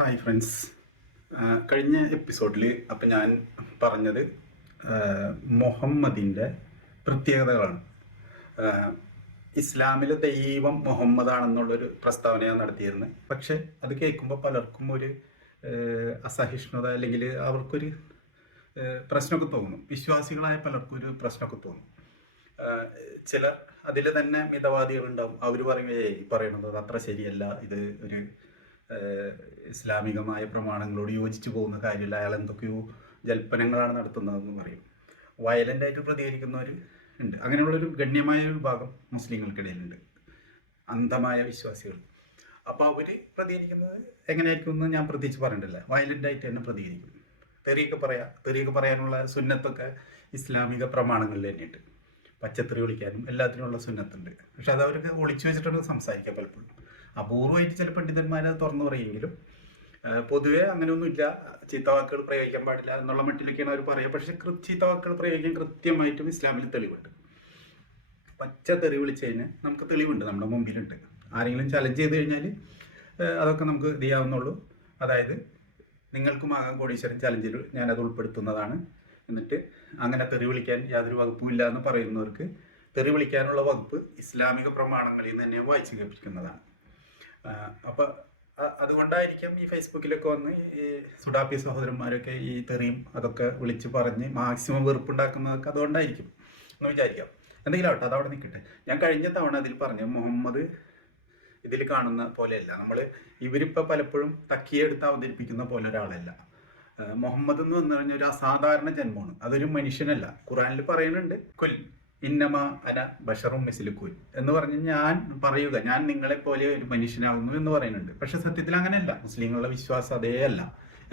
Hi friends. കഴിഞ്ഞ എപ്പിസോഡിൽ അപ്പം ഞാൻ പറഞ്ഞത് മുഹമ്മദിൻ്റെ പ്രത്യേകതകളാണ്. ഇസ്ലാമിലെ ദൈവം മുഹമ്മദാണെന്നുള്ളൊരു പ്രസ്താവനയാണ് നടത്തിയിരുന്നത്. പക്ഷെ അത് കേൾക്കുമ്പോൾ പലർക്കും ഒരു അസഹിഷ്ണുത അല്ലെങ്കിൽ അവർക്കൊരു പ്രശ്നമൊക്കെ തോന്നും. വിശ്വാസികളായ പലർക്കും ഒരു പ്രശ്നമൊക്കെ തോന്നും. ചിലർ അതിൽ തന്നെ മിതവാദികളുണ്ടാവും. അവർ പറയണത് അത്ര ശരിയല്ല, ഇത് ഒരു ഇസ്ലാമികമായ പ്രമാണങ്ങളോട് യോജിച്ചു പോകുന്ന കാര്യമില്ല, അയാൾ എന്തൊക്കെയോ ജൽപ്പനങ്ങളാണ് നടത്തുന്നതെന്ന് പറയും. വയലൻ്റായിട്ട് പ്രതികരിക്കുന്നവർ ഉണ്ട്. അങ്ങനെയുള്ളൊരു ഗണ്യമായ വിഭാഗം മുസ്ലിങ്ങൾക്കിടയിലുണ്ട്, അന്ധമായ വിശ്വാസികൾ. അപ്പോൾ അവർ പ്രതികരിക്കുന്നത് എങ്ങനെയായിരിക്കും എന്ന് ഞാൻ പ്രത്യേകിച്ച് പറഞ്ഞിട്ടില്ല. വയലൻ്റായിട്ട് തന്നെ പ്രതികരിക്കും. തെറിയൊക്കെ പറയാനുള്ള സുന്നത്തൊക്കെ ഇസ്ലാമിക പ്രമാണങ്ങളിൽ തന്നെയുണ്ട്. പച്ചത്തെറി വിളിക്കാനും എല്ലാത്തിനുമുള്ള സുന്നത്തുണ്ട്. പക്ഷെ അത് അവർക്ക് ഒളിച്ചു വെച്ചിട്ടാണ് സംസാരിക്കുക. പലപ്പോഴും അപൂർവമായിട്ട് ചില പണ്ഡിതന്മാരെ തുറന്നു പറയുമെങ്കിലും പൊതുവെ അങ്ങനെയൊന്നുമില്ല. ചീത്തവാക്കുകൾ പ്രയോഗിക്കാൻ പാടില്ല എന്നുള്ള മട്ടിലൊക്കെയാണ് അവർ പറയുക. പക്ഷെ ചീത്തവാക്കുകൾ പ്രയോഗിക്കാൻ കൃത്യമായിട്ടും ഇസ്ലാമിൽ തെളിവുണ്ട്. പച്ചത്തെറി വിളിച്ചതിന് നമുക്ക് തെളിവുണ്ട്, നമ്മുടെ മുമ്പിലുണ്ട്. ആരെങ്കിലും ചലഞ്ച് ചെയ്ത് കഴിഞ്ഞാൽ അതൊക്കെ നമുക്ക് ഇത് ചെയ്യാവുന്നുള്ളൂ. അതായത് നിങ്ങൾക്കുമാകാം കോടീശ്വരൻ ചലഞ്ചിൽ ഞാനത് ഉൾപ്പെടുത്തുന്നതാണ്. എന്നിട്ട് അങ്ങനെ തെറി വിളിക്കാൻ യാതൊരു വകുപ്പുമില്ല എന്ന് പറയുന്നവർക്ക് തെറി വിളിക്കാനുള്ള വകുപ്പ് ഇസ്ലാമിക പ്രമാണങ്ങളിൽ നിന്ന് തന്നെ വായിച്ചു കേൾപ്പിക്കുന്നതാണ്. അപ്പോൾ അതുകൊണ്ടായിരിക്കും ഈ ഫേസ്ബുക്കിലൊക്കെ വന്ന് ഈ സുഡാപ്പി സഹോദരന്മാരൊക്കെ ഈ തെറിയും അതൊക്കെ വിളിച്ച് പറഞ്ഞ് മാക്സിമം വെറുപ്പുണ്ടാക്കുന്നതൊക്കെ അതുകൊണ്ടായിരിക്കും എന്ന് വിചാരിക്കാം. എന്തെങ്കിലും ആവട്ടെ, അതവിടെ നിൽക്കട്ടെ. ഞാൻ കഴിഞ്ഞ തവണ അതിൽ പറഞ്ഞു, മുഹമ്മദ് ഇതിൽ കാണുന്ന പോലെയല്ല. ഇവരിപ്പോൾ പലപ്പോഴും തക്കിയെടുത്ത് അവതരിപ്പിക്കുന്ന പോലെ ഒരാളല്ല. മുഹമ്മദ് എന്ന് പറഞ്ഞു കഴിഞ്ഞാൽ ഒരു അസാധാരണ ജന്മമാണ്. അതൊരു മനുഷ്യനല്ല. ഖുറാനിൽ പറയുന്നുണ്ട്, കുൽ ഇന്നമ അന ബഷറും മിസ്ലുക്കുൻ എന്ന് പറഞ്ഞ് ഞാൻ നിങ്ങളെ പോലെ ഒരു മനുഷ്യനാകുന്നു എന്ന് പറയുന്നുണ്ട്. പക്ഷെ സത്യത്തിൽ അങ്ങനെയല്ല. മുസ്ലിങ്ങളുടെ വിശ്വാസം അതേ അല്ല.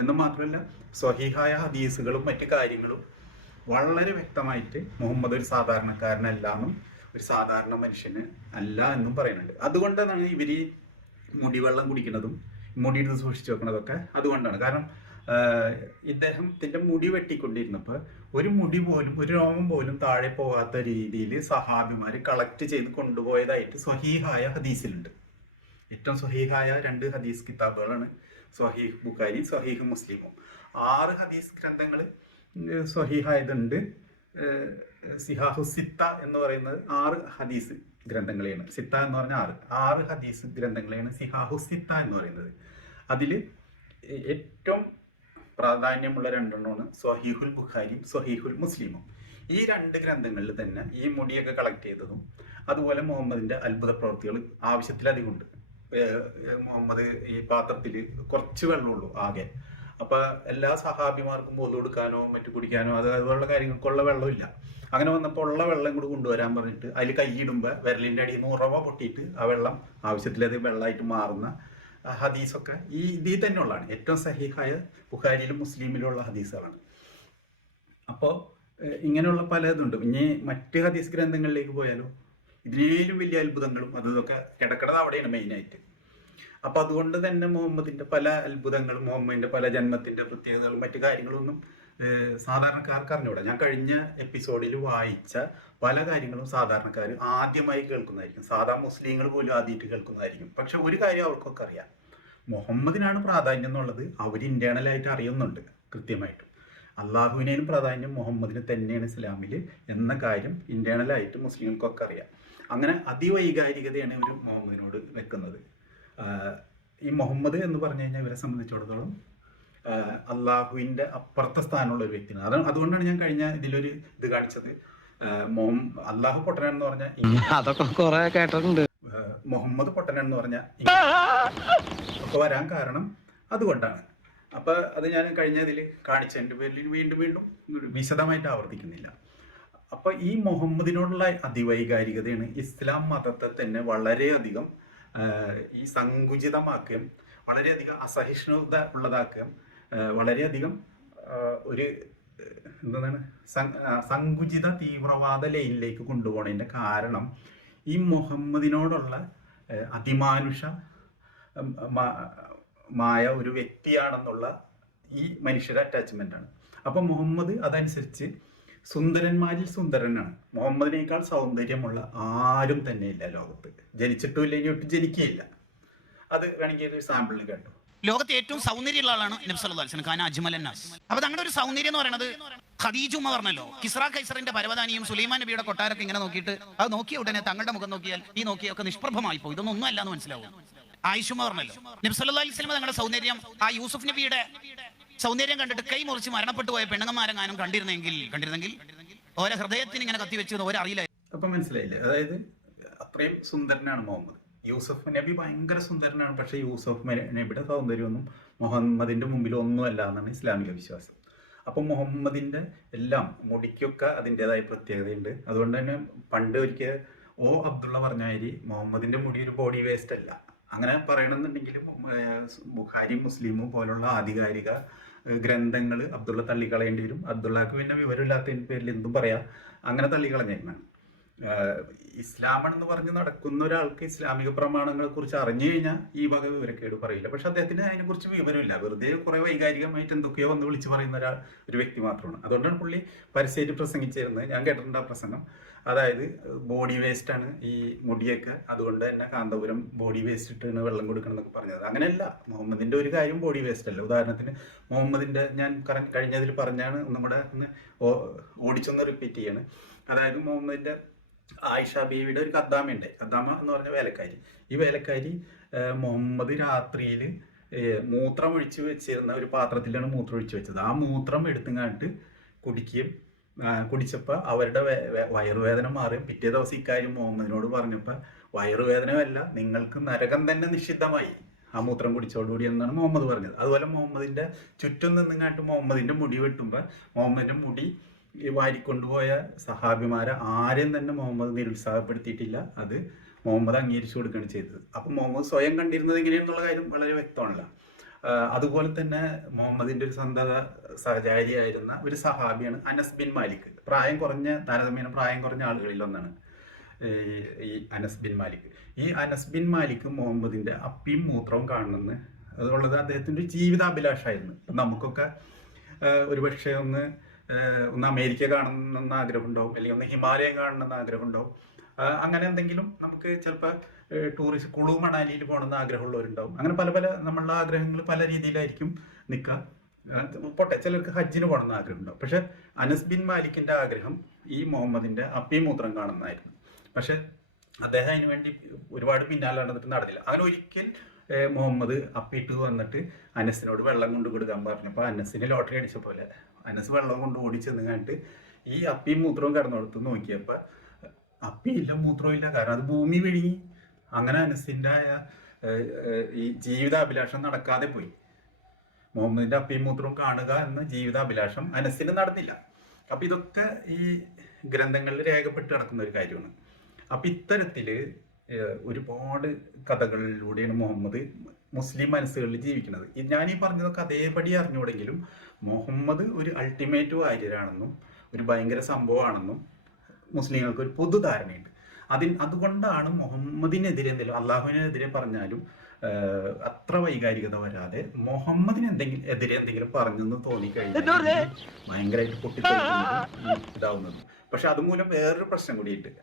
എന്ന് മാത്രമല്ല, സ്വഹീഹായ ഹദീസുകളും മറ്റു കാര്യങ്ങളും വളരെ വ്യക്തമായിട്ട് മുഹമ്മദ് ഒരു സാധാരണക്കാരനല്ല എന്നും ഒരു സാധാരണ മനുഷ്യന് അല്ല എന്നും പറയുന്നുണ്ട്. അതുകൊണ്ടാണ് ഇവർ മുടിവെള്ളം കുടിക്കുന്നതും മുടിയെടുത്ത് സൂക്ഷിച്ചു വെക്കുന്നതൊക്കെ അതുകൊണ്ടാണ്. കാരണം ഇദ്ദേഹത്തിൻ്റെ മുടി വെട്ടിക്കൊണ്ടിരുന്നപ്പോൾ ഒരു മുടി പോലും, ഒരു രോമം പോലും താഴെ പോകാത്ത രീതിയിൽ സഹാബിമാർ കളക്ട് ചെയ്ത് കൊണ്ടുപോയതായിട്ട് സ്വഹീഹായ ഹദീസിലുണ്ട്. ഏറ്റവും സ്വഹീഹായ 2 ഹദീസ് കിതാബുകളാണ് സ്വഹീഹ് ബുഖാരി, സ്വഹീഹ് മുസ്ലിമും. 6 ഹദീസ് ഗ്രന്ഥങ്ങൾ സ്വഹീഹായതുണ്ട്. സിഹാഹു സിത്ത എന്ന് പറയുന്നത് 6 ഹദീസ് ഗ്രന്ഥങ്ങളെയാണ്. സിത്ത എന്ന് പറഞ്ഞാൽ 6 ഹദീസ് ഗ്രന്ഥങ്ങളെയാണ് സിഹാഹു സിത്ത എന്ന് പറയുന്നത്. അതിൽ ഏറ്റവും പ്രാധാന്യമുള്ള 2 സ്വഹീഹുൽ ബുഖാരിയും സ്വഹീഹുൽ മുസ്ലിമും. ഈ 2 ഗ്രന്ഥങ്ങളിൽ തന്നെ ഈ മുടിയൊക്കെ കളക്ട് ചെയ്തതും അതുപോലെ മുഹമ്മദിൻ്റെ അത്ഭുത പ്രവൃത്തികൾ ആവശ്യത്തിലധികം ഉണ്ട്. മുഹമ്മദ് ഈ പാത്രത്തിൽ കുറച്ച് വെള്ളമുള്ളൂ ആകെ. അപ്പോൾ എല്ലാ സഹാബിമാർക്കും പൊതു കൊടുക്കാനോ മറ്റു കുടിക്കാനോ അതുപോലുള്ള കാര്യങ്ങൾക്കുള്ള വെള്ളമില്ല. അങ്ങനെ വന്നപ്പോൾ ഉള്ള വെള്ളം കൂടി കൊണ്ടുവരാൻ പറഞ്ഞിട്ട് അതിൽ കൈയിടുമ്പോൾ വിരലിൻ്റെ അടിയിൽ നിന്ന് ഉറവ പൊട്ടിയിട്ട് ആ വെള്ളം ആവശ്യത്തിലധികം വെള്ളമായിട്ട് മാറുന്ന ഹദീസൊക്കെ ഈ ഇതിൽ തന്നെ ഉള്ളതാണ്. ഏറ്റവും സഹീഹായ ബുഖാരിയിലും മുസ്ലിമിലുള്ള ഹദീസുകളാണ്. അപ്പോൾ ഇങ്ങനെയുള്ള പല ഇതുണ്ട്. ഇനി മറ്റ് ഹദീസ് ഗ്രന്ഥങ്ങളിലേക്ക് പോയാലോ ഇതിനേലും വലിയ അത്ഭുതങ്ങളും അതൊക്കെ കിടക്കുന്നത് അവിടെയാണ് മെയിനായിട്ട്. അപ്പോൾ അതുകൊണ്ട് തന്നെ മുഹമ്മദിൻ്റെ പല അത്ഭുതങ്ങളും മുഹമ്മദിൻ്റെ പല ജന്മത്തിൻ്റെ പ്രത്യേകതകളും മറ്റു കാര്യങ്ങളൊന്നും സാധാരണക്കാർക്ക് അറിഞ്ഞൂടാ. ഞാൻ കഴിഞ്ഞ എപ്പിസോഡിൽ വായിച്ച പല കാര്യങ്ങളും സാധാരണക്കാർ ആദ്യമായി കേൾക്കുന്നതായിരിക്കും. സാധാ മുസ്ലിങ്ങൾ പോലും ആദ്യമായിട്ട് കേൾക്കുന്നതായിരിക്കും. പക്ഷെ ഒരു കാര്യം അവർക്കൊക്കെ അറിയാം, മുഹമ്മദിനാണ് പ്രാധാന്യം എന്നുള്ളത് അവർ ഇൻറ്റേർണലായിട്ട് അറിയുന്നുണ്ട് കൃത്യമായിട്ടും. അള്ളാഹുവിനേലും പ്രാധാന്യം മുഹമ്മദിന് തന്നെയാണ് ഇസ്ലാമിൽ എന്ന കാര്യം ഇൻറ്റേർണലായിട്ട് മുസ്ലിങ്ങൾക്കൊക്കെ അറിയാം. അങ്ങനെ അതിവൈകാരികതയാണ് ഇവർ മുഹമ്മദിനോട് വെക്കുന്നത്. ഈ മുഹമ്മദ് എന്ന് പറഞ്ഞു കഴിഞ്ഞാൽ ഇവരെ സംബന്ധിച്ചിടത്തോളം അള്ളാഹുവിൻ്റെ അപ്പുറത്തെ സ്ഥാനമുള്ള ഒരു വ്യക്തിയാണ്. അതുകൊണ്ടാണ് ഞാൻ കഴിഞ്ഞ ഇതിലൊരു ഇത് കാണിച്ചത്. അള്ളാഹു പൊട്ടനെന്ന് പറഞ്ഞാൽ അതൊക്കെ കുറെ കേട്ടിട്ടുണ്ട്. മുഹമ്മദ് പൊട്ടനെന്ന് പറഞ്ഞാൽ ഒക്കെ വരാൻ കാരണം അതുകൊണ്ടാണ്. അപ്പൊ അത് ഞാൻ കഴിഞ്ഞ ഇതിൽ കാണിച്ചതിൻ്റെ പേരിൽ വീണ്ടും വിശദമായിട്ട് ആവർത്തിക്കുന്നില്ല. അപ്പൊ ഈ മുഹമ്മദിനോടുള്ള അതിവൈകാരികതയാണ് ഇസ്ലാം മതത്തെ തന്നെ വളരെയധികം ഈ സങ്കുചിതമാക്കുകയും വളരെയധികം അസഹിഷ്ണുത ഉള്ളതാക്കുകയും വളരെയധികം ഒരു സങ്കുചിത തീവ്രവാദ ലൈനിലേക്ക് കൊണ്ടുപോകുന്നതിൻ്റെ കാരണം ഈ മുഹമ്മദിനോടുള്ള മായ ഒരു വ്യക്തിയാണെന്നുള്ള ഈ മനുഷ്യരുടെ അറ്റാച്ച്മെൻ്റാണ്. അപ്പം മുഹമ്മദ് അതനുസരിച്ച് സുന്ദരന്മാരിൽ സുന്ദരനാണ്. മുഹമ്മദിനേക്കാൾ സൗന്ദര്യമുള്ള ആരും തന്നെ ഇല്ല ലോകത്ത്. ജനിച്ചിട്ടുമില്ല, ഇനി ഒട്ടും ജനിക്കുകയില്ല. അത് വേണമെങ്കിൽ ഒരു സാമ്പിളിന് കേട്ടോ. ലോകത്തെ ഏറ്റവും സൗന്ദര്യമുള്ള ആളാണ് നബി സല്ലല്ലാഹു അലൈഹി വസല്ലം. കാന അജ്മലൻ നാസ്. അപ്പോൾ തങ്ങളുടെ ഒരു സൗന്ദര്യം എന്ന് പറയുന്നത് ഖദീജ ഉമ്മ പറഞ്ഞല്ലോ, കിസ്റ കൈസറിന്റെ പരവതാനിയും സുലൈമാൻ നബിയുടെ കൊട്ടാരൊക്കെ ഇങ്ങനെ നോക്കിയിട്ട് അത് നോക്കിയ ഉടനെ തങ്ങളുടെ മുഖം നോക്കിയാൽ ഈ നോക്കിയൊക്കെ നിഷ്പ്രഭമായി പോയി, ഇതൊന്നും ഒന്നും അല്ല എന്ന് മനസ്സിലാവും. ആയിഷ ഉമ്മ പറഞ്ഞല്ലോ, നബി സല്ലല്ലാഹു അലൈഹി വസല്ലം തങ്ങളുടെ സൗന്ദര്യം ആ യൂസുഫ് നബിയുടെ സൗന്ദര്യം കണ്ടിട്ട് കൈ മുറിച്ച് മരണപ്പെട്ടു പോയ പെണ്ണുങ്ങന്മാരെങ്ങാനും കണ്ടിരുന്നെങ്കിൽ ഓരോ ഹൃദയത്തിന് ഇങ്ങനെ കത്തിവെച്ചത് ഓരറിയില്ല. അപ്പം മനസ്സിലായില്ലേ? അതായത് അത്രയും സുന്ദരനാണ് മുഹമ്മദ്. യൂസഫ് നബി ഭയങ്കര സുന്ദരനാണ്, പക്ഷേ യൂസഫ് നബിയുടെ സൗന്ദര്യമൊന്നും മുഹമ്മദിന്റെ മുമ്പിൽ ഒന്നുമല്ല എന്നാണ് ഇസ്ലാമിക വിശ്വാസം. അപ്പം മുഹമ്മദിന്റെ എല്ലാം മുടിക്കൊക്കെ അതിൻ്റെതായ പ്രത്യേകതയുണ്ട്. അതുകൊണ്ട് തന്നെ പണ്ട് ഒരിക്കൽ അബ്ദുള്ള പറഞ്ഞാരി മുഹമ്മദിന്റെ മുടി ഒരു ബോഡി വേസ്റ്റ് അല്ല. അങ്ങനെ പറയണമെന്നുണ്ടെങ്കിലും ബുഖാരി മുസ്ലിമും പോലുള്ള ആധികാരിക ഗ്രന്ഥങ്ങൾ അബ്ദുള്ള തള്ളിക്കളയേണ്ടി വരും. അബ്ദുള്ളക്ക് പിന്നെ വിവരമില്ലാത്തതിൻ്റെ പേരിൽ എന്തും പറയാം, അങ്ങനെ തള്ളിക്കളഞ്ഞേക്കണം. ഇസ്ലാമാണെന്ന് പറഞ്ഞ് നടക്കുന്ന ഒരാൾക്ക് ഇസ്ലാമിക പ്രമാണങ്ങളെ കുറിച്ച് അറിഞ്ഞു കഴിഞ്ഞാൽ ഈ വക വിവരക്കേട് പറയില്ല. പക്ഷെ അദ്ദേഹത്തിന് അതിനെക്കുറിച്ച് വിവരമില്ല. വെറുതെ കുറെ വൈകാരികമായിട്ട് എന്തൊക്കെയോ വന്ന് വിളിച്ച് പറയുന്ന ഒരു വ്യക്തി മാത്രമാണ്. അതുകൊണ്ടാണ് പുള്ളി പരസ്യമായിട്ട് പ്രസംഗിച്ചിരുന്നത്. ഞാൻ കേട്ടിട്ടുണ്ട് ആ പ്രസംഗം. അതായത് ബോഡി വേസ്റ്റ് ആണ് ഈ മുടിയൊക്കെ, അതുകൊണ്ട് തന്നെ കാന്തപുരം ബോഡി വേസ്റ്റ് ഇട്ടാണ് വെള്ളം കൊടുക്കണം എന്നൊക്കെ പറഞ്ഞത്. അങ്ങനെയല്ല, മുഹമ്മദിന്റെ ഒരു കാര്യം ബോഡി വേസ്റ്റ് അല്ല. ഉദാഹരണത്തിന് മുഹമ്മദിന്റെ ഞാൻ കഴിഞ്ഞതിൽ പറഞ്ഞാണ്, ഒന്നും കൂടെ ഒന്ന് ഓടിച്ചൊന്ന് റിപ്പീറ്റ് ചെയ്യാണ്. അതായത് മുഹമ്മദിന്റെ ആയിഷ ബീവിയുടെ ഒരു കദ്ദാമയുണ്ട്. കദ്ദാമ എന്ന് പറഞ്ഞ വേലക്കാരി. ഈ വേലക്കാരി മുഹമ്മദ് രാത്രിയിൽ മൂത്രം ഒഴിച്ച് വെച്ചിരുന്ന ഒരു പാത്രത്തിലാണ് മൂത്രം ഒഴിച്ച് വെച്ചത്. ആ മൂത്രം എടുത്തുങ്ങാണ്ട് കുടിച്ചപ്പോൾ അവരുടെ വയറുവേദന മാറി. പിറ്റേ ദിവസം ഇക്കാര്യം മുഹമ്മദിനോട് പറഞ്ഞപ്പോൾ വയറുവേദനയല്ല, നിങ്ങൾക്ക് നരകം തന്നെ നിഷിദ്ധമായി ആ മൂത്രം കുടിച്ചോടുകൂടി എന്നാണ് മുഹമ്മദ് പറഞ്ഞത്. അതുപോലെ മുഹമ്മദിന്റെ ചുറ്റും നിന്നിങ്ങാണ്ട് മുഹമ്മദിന്റെ മുടി വെട്ടുമ്പോൾ മുഹമ്മദിന്റെ മുടി വാരിക്കൊണ്ടുപോയ സഹാബിമാരെ ആരെയും തന്നെ മുഹമ്മദ് നിരുത്സാഹപ്പെടുത്തിയിട്ടില്ല. അത് മുഹമ്മദ് അംഗീകരിച്ചു കൊടുക്കുകയാണ് ചെയ്തത്. അപ്പം മുഹമ്മദ് സ്വയം കണ്ടിരുന്നത് എങ്ങനെയാണെന്നുള്ള കാര്യം വളരെ വ്യക്തമാണല്ലോ. അതുപോലെ തന്നെ മുഹമ്മദിന്റെ ഒരു സഹചാരിയായിരുന്ന ഒരു സഹാബിയാണ് അനസ് ബിൻ മാലിക്. താരതമ്യേന പ്രായം കുറഞ്ഞ ആളുകളിൽ ഒന്നാണ് ഈ അനസ് ബിൻ മാലിക്. ഈ അനസ് ബിൻ മാലിക് മുഹമ്മദിന്റെ അപ്പിയും മൂത്രവും കാണണമെന്ന് അതുള്ളത് അദ്ദേഹത്തിന്റെ ഒരു ജീവിതാഭിലാഷമായിരുന്നു. നമുക്കൊക്കെ ഒരുപക്ഷെ ഒന്ന് അമേരിക്ക കാണണമെന്ന് ആഗ്രഹം ഉണ്ടാവും, അല്ലെങ്കിൽ ഒന്ന് ഹിമാലയം കാണണമെന്ന് ആഗ്രഹം ഉണ്ടാവും. അങ്ങനെ എന്തെങ്കിലും നമുക്ക് ചിലപ്പോൾ ടൂറിസ്റ്റ് കുളു മണാലിയിൽ പോകണമെന്ന് ആഗ്രഹമുള്ളവരുണ്ടാവും. അങ്ങനെ പല പല നമ്മളുടെ ആഗ്രഹങ്ങൾ പല രീതിയിലായിരിക്കും നിൽക്കുക. പോട്ടെ, ചിലർക്ക് ഹജ്ജിന് പോകണമെന്ന് ആഗ്രഹം ഉണ്ടാവും. പക്ഷെ അനസ് ബിൻ മാലിക്കിന്റെ ആഗ്രഹം ഈ മുഹമ്മദിന്റെ അപ്പി മൂത്രം കാണുന്നതായിരുന്നു. പക്ഷെ അദ്ദേഹം അതിനു വേണ്ടി ഒരുപാട് പിന്നാലെ നടന്നിട്ട് നടന്നില്ല. അങ്ങനെ ഒരിക്കൽ മുഹമ്മദ് അപ്പിയിട്ട് വന്നിട്ട് അനസിനോട് വെള്ളം കൊണ്ടു കൊടുക്കാൻ പറഞ്ഞപ്പോൾ അനസിന് ലോട്ടറി അടിച്ച പോലെ അനസ് വെള്ളം കൊണ്ട് ഓടിച്ചെന്ന് കണ്ടിട്ട് ഈ അപ്പിയും മൂത്രവും കടന്നെടുത്ത് നോക്കിയപ്പോൾ അപ്പിയില്ല, മൂത്രവും ഇല്ല. കാരണം അത് ഭൂമി വിഴുങ്ങി. അങ്ങനെ അനസിൻ്റെ ഈ ജീവിതാഭിലാഷം നടക്കാതെ പോയി. മുഹമ്മദിന്റെ അപ്പിയും മൂത്രവും കാണുക എന്ന ജീവിതാഭിലാഷം അനസിന് നടന്നില്ല. അപ്പൊ ഇതൊക്കെ ഈ ഗ്രന്ഥങ്ങളിൽ രേഖപ്പെട്ട് കിടക്കുന്ന ഒരു കാര്യമാണ്. അപ്പൊ ഇത്തരത്തില് ഒരുപാട് കഥകളിലൂടെയാണ് മുഹമ്മദ് മുസ്ലിം മനസ്സുകളിൽ ജീവിക്കുന്നത്. ഞാനീ പറഞ്ഞതൊക്കെ അതേപടി അറിഞ്ഞുകൂടെങ്കിലും മുഹമ്മദ് ഒരു അൾട്ടിമേറ്റ് വാര്യരാണെന്നും ഒരു ഭയങ്കര സംഭവമാണെന്നും മുസ്ലിങ്ങൾക്ക് ഒരു പൊതുധാരണയുണ്ട്. അതുകൊണ്ടാണ് മുഹമ്മദിനെതിരെ എന്തെങ്കിലും അള്ളാഹുവിനെതിരെ പറഞ്ഞാലും അത്ര വൈകാരികത വരാതെ മുഹമ്മദിന് എതിരെ എന്തെങ്കിലും പറഞ്ഞെന്ന് തോന്നിക്കഴിഞ്ഞാൽ ഭയങ്കരമായിട്ട് പൊട്ടിത്തെറിക്കുന്നതും പക്ഷെ അതുമൂലം വേറൊരു പ്രശ്നം കൂടിയിട്ട്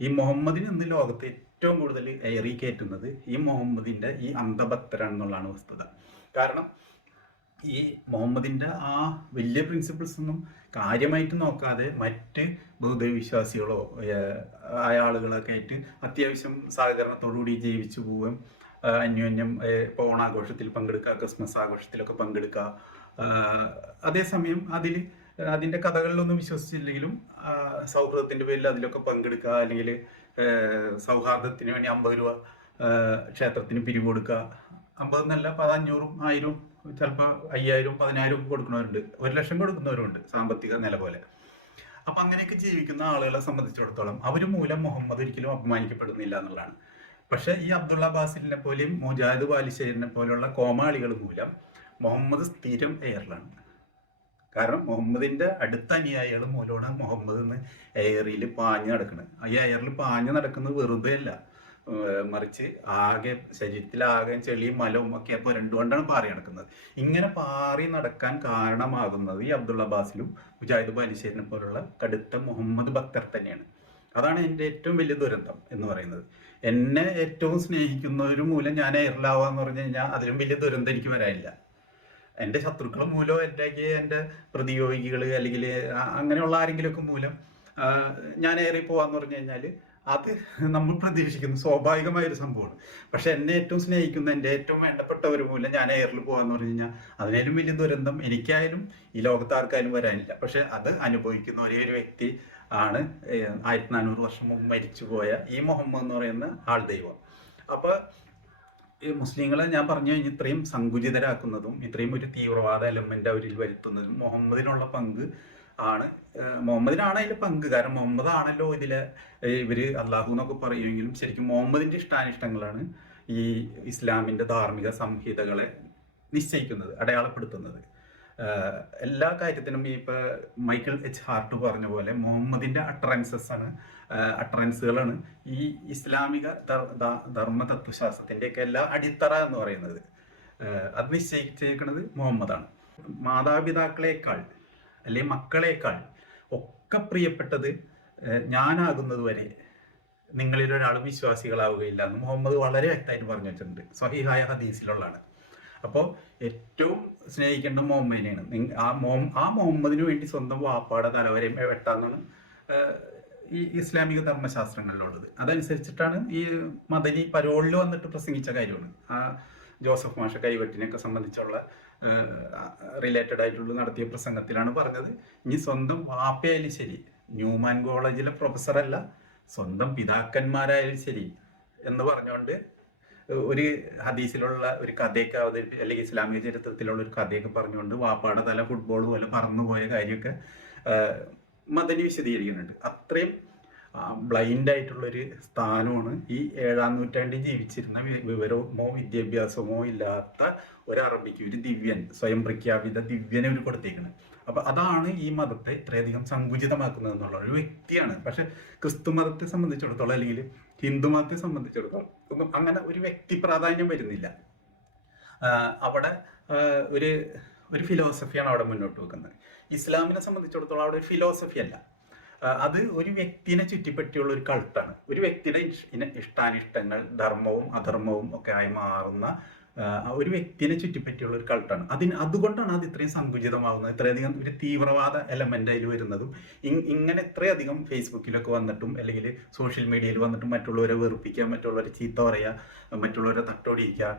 ഈ മുഹമ്മദിന് ഇന്ന് ലോകത്ത് ഏറ്റവും കൂടുതൽ ഏറി കയറ്റുന്നത് ഈ മുഹമ്മദിന്റെ ഈ അന്ധഭക്തരാണെന്നുള്ളതാണ് വസ്തുത. കാരണം ഈ മുഹമ്മദിന്റെ ആ വലിയ പ്രിൻസിപ്പിൾസ് ഒന്നും കാര്യമായിട്ട് നോക്കാതെ മറ്റ് ബൗദ്ധവിശ്വാസികളോ ആയ ആളുകളൊക്കെ ആയിട്ട് അത്യാവശ്യം സഹകരണത്തോടുകൂടി ജീവിച്ചു പോവുകയും അന്യോന്യം ഇപ്പോൾ ഓണാഘോഷത്തിൽ പങ്കെടുക്കുക, ക്രിസ്മസ് ആഘോഷത്തിലൊക്കെ പങ്കെടുക്കുക. അതേസമയം അതിൻ്റെ കഥകളിലൊന്നും വിശ്വസിച്ചില്ലെങ്കിലും സൗഹൃദത്തിൻ്റെ പേരിൽ അതിലൊക്കെ പങ്കെടുക്കുക, അല്ലെങ്കിൽ സൗഹാർദ്ദത്തിന് വേണ്ടി 50 രൂപ ക്ഷേത്രത്തിന് പിരിവ് കൊടുക്കുക. 50 എന്നല്ല, 500, 1000, ചിലപ്പോൾ 5000, 10000 കൊടുക്കുന്നവരുണ്ട്, 1 ലക്ഷം കൊടുക്കുന്നവരുണ്ട് സാമ്പത്തിക നില പോലെ. അപ്പം അങ്ങനെയൊക്കെ ജീവിക്കുന്ന ആളുകളെ സംബന്ധിച്ചിടത്തോളം അവർ മൂലം മുഹമ്മദ് ഒരിക്കലും അപമാനിക്കപ്പെടുന്നില്ല എന്നുള്ളതാണ്. പക്ഷെ ഈ അബ്ദുള്ള ബാസിലിനെ പോലെയും മുജാഹിദ് ബാലിശ്ശേരിനെ പോലെയുള്ള കോമാളികൾ മൂലം മുഹമ്മദ് സ്ഥിരം എയറിലാണ്. കാരണം മുഹമ്മദിന്റെ അടുത്ത അനുയായികൾ മൂലമാണ് മുഹമ്മദ് ഇന്ന് എയറിൽ പാഞ്ഞു നടക്കുന്നത്. ഈ എയറിൽ പാഞ്ഞു നടക്കുന്നത് വെറുതെ അല്ല, മറിച്ച് ആകെ ശരീരത്തിലാകെ ചെളിയും മലവും ഒക്കെ പുരണ്ടുകൊണ്ടാണ് പാറി നടക്കുന്നത്. ഇങ്ങനെ പാറി നടക്കാൻ കാരണമാകുന്നത് ഈ അബ്ദുള്ള ബാസിലും മുജാഹിദ് ബാലിശ്ശേരിനെ പോലുള്ള കടുത്ത മുഹമ്മദ് ഭക്തർ തന്നെയാണ്. അതാണ് എൻ്റെ ഏറ്റവും വലിയ ദുരന്തം എന്ന് പറയുന്നത്. എന്നെ ഏറ്റവും സ്നേഹിക്കുന്ന ഒരു മൂലം ഞാൻ എയറിലാവാന്ന് പറഞ്ഞു കഴിഞ്ഞാൽ അതിലും വലിയ ദുരന്തം എനിക്ക് വരാനില്ല. എൻ്റെ ശത്രുക്കൾ മൂലം എൻ്റെ പ്രതിയോഗികൾ അല്ലെങ്കിൽ അങ്ങനെയുള്ള ആരെങ്കിലുമൊക്കെ മൂലം ഞാൻ ഏറി പോവാന്ന് പറഞ്ഞു കഴിഞ്ഞാൽ അത് നമ്മൾ പ്രതീക്ഷിക്കുന്ന സ്വാഭാവികമായൊരു സംഭവമാണ്. പക്ഷെ എന്നെ ഏറ്റവും സ്നേഹിക്കുന്ന എൻ്റെ ഏറ്റവും വേണ്ടപ്പെട്ടവർ മൂലം ഞാൻ എയറിൽ പോകാന്ന് പറഞ്ഞു കഴിഞ്ഞാൽ അതിനേലും വലിയ ദുരന്തം എനിക്കായാലും ഈ ലോകത്ത് ആർക്കായാലും വരാനില്ല. പക്ഷെ അത് അനുഭവിക്കുന്ന ഒരേ ഒരു വ്യക്തി ആണ് 1400 വർഷം മുമ്പ് മരിച്ചുപോയ ഈ മുഹമ്മദ് എന്ന് പറയുന്ന ആൾ ദൈവം. അപ്പോൾ ഈ മുസ്ലിങ്ങളെ ഞാൻ പറഞ്ഞു കഴിഞ്ഞാൽ ഇത്രയും സങ്കുചിതരാക്കുന്നതും ഇത്രയും ഒരു തീവ്രവാദ എലമെന്റ് അവരിൽ വരുത്തുന്നതും മുഹമ്മദിനുള്ള പങ്ക് ആണ്. മുഹമ്മദിനാണ് അതിന്റെ പങ്ക്. കാരണം മുഹമ്മദ് ആണല്ലോ ഇതിലെ ഇവര് അള്ളാഹു എന്നൊക്കെ പറയുമെങ്കിലും ശരിക്കും മുഹമ്മദിന്റെ ഇഷ്ടാനിഷ്ടങ്ങളാണ് ഈ ഇസ്ലാമിന്റെ ധാർമ്മിക സംഹിതകളെ നിശ്ചയിക്കുന്നത്, അടയാളപ്പെടുത്തുന്നത്. എല്ലാ കാര്യത്തിനും ഇപ്പൊ മൈക്കിൾ എച്ച് ഹാർട്ട് പറഞ്ഞ പോലെ മുഹമ്മദിന്റെ അട്ടറൻസുകളാണ് ഈ ഇസ്ലാമിക ധർമ്മ തത്വശാസ്ത്രത്തിന്റെയൊക്കെ എല്ലാ അടിത്തറ എന്ന് പറയുന്നത്. അത് നിശ്ചയിച്ചേക്കുന്നത് മുഹമ്മദാണ്. മാതാപിതാക്കളെക്കാൾ അല്ലെങ്കിൽ മക്കളെക്കാൾ ഒക്കെ പ്രിയപ്പെട്ടത് ഞാനാകുന്നത് വരെ നിങ്ങളിൽ ഒരാൾ വിശ്വാസികളാവുകയില്ല എന്ന് മുഹമ്മദ് വളരെ വ്യക്തമായിട്ട് പറഞ്ഞു വെച്ചിട്ടുണ്ട്. സ്വഹീഹായ ഹദീസിലുള്ളതാണ്. അപ്പോൾ ഏറ്റവും സ്നേഹിക്കേണ്ട മുഹമ്മദിനെയാണ്. ആ മുഹമ്മദിന് വേണ്ടി സ്വന്തം വാപ്പാടെ തലവരെയും വെട്ടാന്നാണ് ഈ ഇസ്ലാമിക ധർമ്മശാസ്ത്രങ്ങളിലുള്ളത്. അതനുസരിച്ചിട്ടാണ് ഈ മദനി പരോളിൽ വന്നിട്ട് പ്രസംഗിച്ച കാര്യമാണ്. ആ ജോസഫ് മാഷ കൈവെട്ടിനെയൊക്കെ സംബന്ധിച്ചുള്ള റിലേറ്റഡ് ആയിട്ടുള്ള നടത്തിയ പ്രസംഗത്തിലാണ് പറഞ്ഞത്, ഇനി സ്വന്തം വാപ്പയായാലും ശരി, ന്യൂമാൻ കോളേജിലെ പ്രൊഫസറല്ല, സ്വന്തം പിതാക്കന്മാരായാലും ശരി എന്ന് പറഞ്ഞുകൊണ്ട് ഒരു ഹദീസിലുള്ള ഒരു കഥയൊക്കെ അല്ലെങ്കിൽ ഇസ്ലാമിക ചരിത്രത്തിലുള്ള ഒരു കഥയൊക്കെ പറഞ്ഞുകൊണ്ട് വാപ്പാടെ തല ഫുട്ബോൾ പോലെ പറന്നുപോയ കാര്യമൊക്കെ മദനി വിശദീകരിക്കുന്നുണ്ട്. അത്രയും ബ്ലൈൻഡ് ആയിട്ടുള്ളൊരു സ്ഥാനമാണ് ഈ 7-ാം നൂറ്റാണ്ടിൽ ജീവിച്ചിരുന്ന വിവരമോ വിദ്യാഭ്യാസമോ ഇല്ലാത്ത ഒരു അറബിക്ക്, ഒരു ദിവ്യൻ, സ്വയം പ്രഖ്യാപിത ദിവ്യനെ ഒരു കൊടുത്തേക്കുന്നത്. അപ്പൊ അതാണ് ഈ മതത്തെ ഇത്രയധികം സങ്കുചിതമാക്കുന്നത് എന്നുള്ള ഒരു വ്യക്തിയാണ്. പക്ഷെ ക്രിസ്തു മതത്തെ സംബന്ധിച്ചിടത്തോളം അല്ലെങ്കിൽ ഹിന്ദു മതത്തെ സംബന്ധിച്ചിടത്തോളം ഒന്നും അങ്ങനെ ഒരു വ്യക്തി പ്രാധാന്യം വരുന്നില്ല. അവിടെ ഒരു ഫിലോസഫിയാണ് അവിടെ മുന്നോട്ട് വെക്കുന്നത്. ഇസ്ലാമിനെ സംബന്ധിച്ചിടത്തോളം അവിടെ ഒരു ഫിലോസഫി അല്ല, അത് ഒരു വ്യക്തിനെ ചുറ്റിപ്പറ്റിയുള്ള ഒരു കൾട്ടാണ്. ഒരു വ്യക്തിയുടെ ഇഷ്ടാനിഷ്ടങ്ങൾ ധർമ്മവും അധർമ്മവും ഒക്കെ ആയി മാറുന്ന ഒരു വ്യക്തിനെ ചുറ്റിപ്പറ്റിയുള്ള ഒരു കൾട്ടാണ്. അതുകൊണ്ടാണ് അത് ഇത്രയും സങ്കുചിതമാകുന്നത്, ഇത്രയധികം ഒരു തീവ്രവാദ എലമെന്റ് അതിൽ വരുന്നതും. ഇങ്ങനെ ഇത്രയധികം ഫേസ്ബുക്കിലൊക്കെ വന്നിട്ടും അല്ലെങ്കിൽ സോഷ്യൽ മീഡിയയിൽ വന്നിട്ടും മറ്റുള്ളവരെ വെറുപ്പിക്കുക, മറ്റുള്ളവരെ ചീത്ത പറയുക, മറ്റുള്ളവരെ തട്ടോടിക്കുക,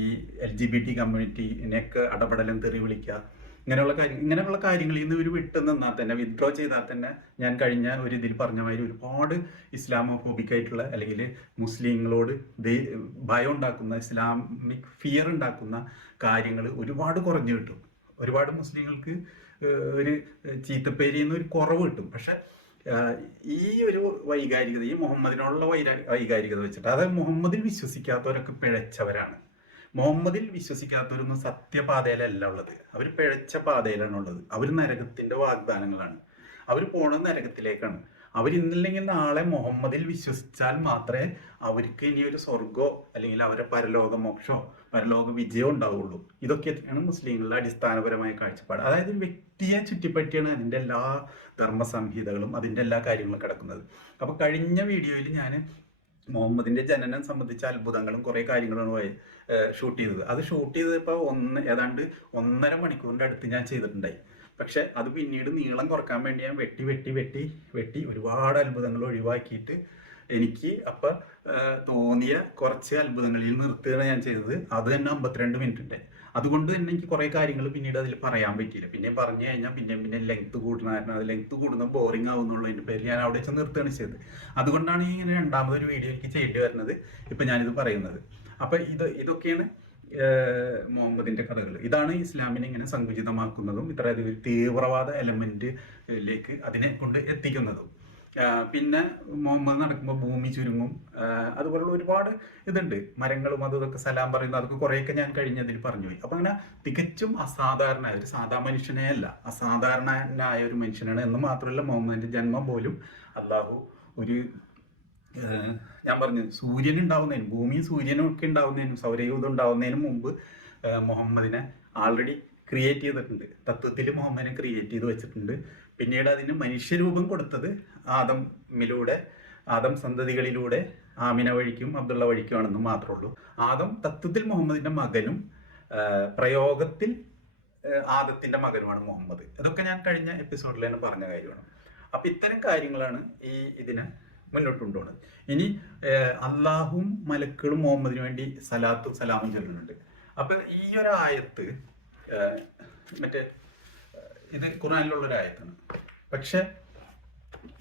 ഈ LGBT കമ്മ്യൂണിറ്റിനെയൊക്കെ അടപടലം തെറി വിളിക്കുക, ഇങ്ങനെയുള്ള കാര്യങ്ങളിൽ നിന്ന് ഒരു വിട്ടു നിന്നാൽ തന്നെ, വിത്ഡ്രോ ചെയ്താൽ തന്നെ, ഞാൻ കഴിഞ്ഞ ഒരു ഇതിൽ പറഞ്ഞ മാതിരി ഒരുപാട് ഇസ്ലാമോഫോബിക് ആയിട്ടുള്ള അല്ലെങ്കിൽ മുസ്ലിങ്ങളോട് ഭയം ഉണ്ടാക്കുന്ന, ഇസ്ലാമിക് ഫിയർ ഉണ്ടാക്കുന്ന കാര്യങ്ങൾ ഒരുപാട് കുറഞ്ഞു കിട്ടും. ഒരുപാട് മുസ്ലിങ്ങൾക്ക് ഒരു ചീത്തപ്പേരിൽ നിന്ന് ഒരു കുറവ് കിട്ടും. പക്ഷെ ഈ ഒരു വൈകാരികത, ഈ മുഹമ്മദിനോടുള്ള വൈകാരികത വെച്ചിട്ട്, അതായത് മുഹമ്മദിൽ വിശ്വസിക്കാത്തവരൊക്കെ പിഴച്ചവരാണ്. മുഹമ്മദിൽ വിശ്വസിക്കാത്തവരൊന്നും സത്യപാതയിലല്ല ഉള്ളത്, അവർ പിഴച്ച പാതയിലാണ് ഉള്ളത്. അവർ നരകത്തിന്റെ വാഗ്ദാനങ്ങളാണ്, അവർ പോണത് നരകത്തിലേക്കാണ്. അവരിന്നില്ലെങ്കിൽ നാളെ മുഹമ്മദിൽ വിശ്വസിച്ചാൽ മാത്രമേ അവർക്ക് ഇനി ഒരു സ്വർഗോ അല്ലെങ്കിൽ അവരെ പരലോക മോക്ഷോ പരലോക വിജയം ഉണ്ടാവുള്ളൂ. ഇതൊക്കെയാണ് മുസ്ലിങ്ങളുടെ അടിസ്ഥാനപരമായ കാഴ്ചപ്പാട്. അതായത് ഒരു വ്യക്തിയെ ചുറ്റിപ്പറ്റിയാണ് അതിൻ്റെ എല്ലാ ധർമ്മസംഹിതകളും അതിൻ്റെ എല്ലാ കാര്യങ്ങളും കിടക്കുന്നത്. അപ്പൊ കഴിഞ്ഞ വീഡിയോയിൽ ഞാൻ മുഹമ്മദിന്റെ ജനനം സംബന്ധിച്ച അത്ഭുതങ്ങളും കുറെ കാര്യങ്ങളാണ് ഷൂട്ട് ചെയ്തത്. അത് ഷൂട്ട് ചെയ്തപ്പോൾ ഏതാണ്ട് 1.5 മണിക്കൂറിന്റെ അടുത്ത് ഞാൻ ചെയ്തിട്ടുണ്ടായി. പക്ഷെ അത് പിന്നീട് നീളം കുറക്കാൻ വേണ്ടി ഞാൻ വെട്ടി ഒരുപാട് അത്ഭുതങ്ങൾ ഒഴിവാക്കിയിട്ട് എനിക്ക് തോന്നിയ കുറച്ച് അത്ഭുതങ്ങളിൽ നിർത്തുകയാണ് ഞാൻ ചെയ്തത്. അത് തന്നെ 52 മിനിറ്റിന്റെ. അതുകൊണ്ട് തന്നെ എനിക്ക് കുറെ കാര്യങ്ങൾ പിന്നീട് അതിൽ പറയാൻ പറ്റിയില്ല. പിന്നെ പറഞ്ഞു കഴിഞ്ഞാൽ പിന്നെ ലെങ്ത് കൂടുന്നതായിരുന്നു. അത് ലെങ്ത് കൂടുന്ന ബോറിംഗ് ആവുന്നുള്ളതിന്റെ പേരിൽ ഞാൻ അവിടെ വെച്ച് നിർത്തുകയാണ് ചെയ്തത്. അതുകൊണ്ടാണ് ഇങ്ങനെ രണ്ടാമതൊരു വീഡിയോ എനിക്ക് ചെയ്യേണ്ടി വരുന്നത്, ഇപ്പൊ ഞാനിത് പറയുന്നത്. അപ്പൊ ഇതൊക്കെയാണ് മുഹമ്മദിന്റെ കഥകൾ. ഇതാണ് ഇസ്ലാമിനെ ഇങ്ങനെ സങ്കുചിതമാക്കുന്നതും ഇത്രയധികം തീവ്രവാദ എലമെന്റിലേക്ക് അതിനെ കൊണ്ട് എത്തിക്കുന്നതും. പിന്നെ മുഹമ്മദ് നടക്കുമ്പോൾ ഭൂമി ചുരുങ്ങും, അതുപോലുള്ള ഒരുപാട് ഇതുണ്ട്. മരങ്ങളും അതൊക്കെ സലാം പറയുന്നത്, അതൊക്കെ കുറേയൊക്കെ ഞാൻ കഴിഞ്ഞതിൽ പറഞ്ഞു പോയി. അപ്പൊ അങ്ങനെ തികച്ചും അസാധാരണ ഒരു സാധാ മനുഷ്യനെ അല്ല, അസാധാരണനായ ഒരു മനുഷ്യനാണ് എന്ന് മാത്രമല്ല, മുഹമ്മദിന്റെ ജന്മം പോലും അള്ളാഹു ഒരു ഞാൻ പറഞ്ഞു സൂര്യൻ ഉണ്ടാവുന്നതിനും ഭൂമിയും സൂര്യനും ഒക്കെ ഉണ്ടാവുന്നതിനും സൗരയൂഥം ഉണ്ടാവുന്നതിനും മുമ്പ് മുഹമ്മദിനെ ആൾറെഡി ക്രിയേറ്റ് ചെയ്തിട്ടുണ്ട്. തത്വത്തിൽ മുഹമ്മദിനെ ക്രിയേറ്റ് ചെയ്ത് വെച്ചിട്ടുണ്ട്. പിന്നീട് അതിന് മനുഷ്യരൂപം കൊടുത്തത് ആദമിലൂടെ ആദം സന്തതികളിലൂടെ ആമിന വഴിക്കും അബ്ദുള്ള വഴിക്കുമാണെന്ന് മാത്രമേ ഉള്ളൂ. ആദം തത്വത്തിൽ മുഹമ്മദിന്റെ മകനും പ്രയോഗത്തിൽ ആദത്തിന്റെ മകനുമാണ് മുഹമ്മദ്. ഇതൊക്കെ ഞാൻ കഴിഞ്ഞ എപ്പിസോഡിൽ തന്നെ പറഞ്ഞ കാര്യമാണ്. അപ്പൊ ഇത്തരം കാര്യങ്ങളാണ് ഇതിനെ മുന്നോട്ട് കൊണ്ടുപോകുന്നത്. ഇനി അള്ളാഹും മലക്കുകളും മുഹമ്മദിന് വേണ്ടി സലാത്തും സലാമും ചൊല്ലുന്നുണ്ട്. അപ്പൊ ഈ ഒരു ആയത്ത് മറ്റേ ഇത് ഖുർആനിലുള്ള ആയത്താണ്. പക്ഷെ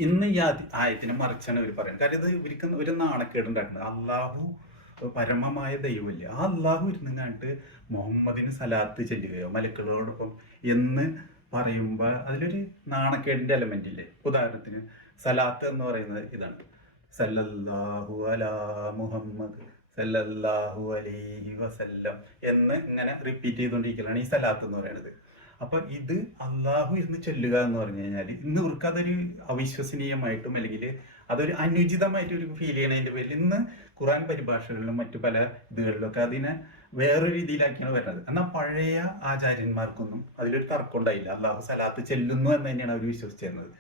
ഇന്ന് ഈ ആയത്തിനെ മറിച്ചാണ് ഇവർ പറയുന്നത്. കാരണം ഇത് ഇവർക്ക് ഒരു നാണക്കേട് ഉണ്ടാക്കുന്നത്. അള്ളാഹു പരമമായ ദൈവമല്ലേ, ആ അള്ളാഹു ഇരുന്നിട്ട് മുഹമ്മദിന് സലാത്ത് ചെല്ലുകയോ മലക്കുകളോടൊപ്പം എന്ന് പറയുമ്പോൾ അതിലൊരു നാണക്കേടിന്റെ എലമെന്റ് ഇല്ലേ? ഉദാഹരണത്തിന് സലാത്ത് എന്ന് പറയുന്നത് ഇതാണ്, സല്ലല്ലാഹു അലാ മുഹമ്മദ് സല്ലല്ലാഹു അലൈഹി വസല്ലം എന്ന് ഇങ്ങനെ റിപ്പീറ്റ് ചെയ്തുകൊണ്ടിരിക്കലാണ് ഈ സലാത്ത് എന്ന് പറയുന്നത്. അപ്പൊ ഇത് അള്ളാഹു എന്ന് ചൊല്ലുക എന്ന് പറഞ്ഞു കഴിഞ്ഞാൽ ഇന്ന് ഇവർക്ക് അതൊരു അവിശ്വസനീയമായിട്ടും അല്ലെങ്കിൽ അതൊരു അനുചിതമായിട്ട് ഒരു ഫീൽ ചെയ്യണതിന്റെ പേരിൽ ഇന്ന് ഖുർആൻ പരിഭാഷകളിലും മറ്റു പല ഇതുകളിലൊക്കെ അതിനെ വേറൊരു രീതിയിലാക്കിയാണ് വരുന്നത്. എന്നാൽ പഴയ ആചാര്യന്മാർക്കൊന്നും അതിലൊരു തർക്കം ഉണ്ടായില്ല. അള്ളാഹു സലാത്ത് ചെല്ലുന്നു എന്ന് തന്നെയാണ് അവർ വിശ്വസിച്ചിരുന്നത്.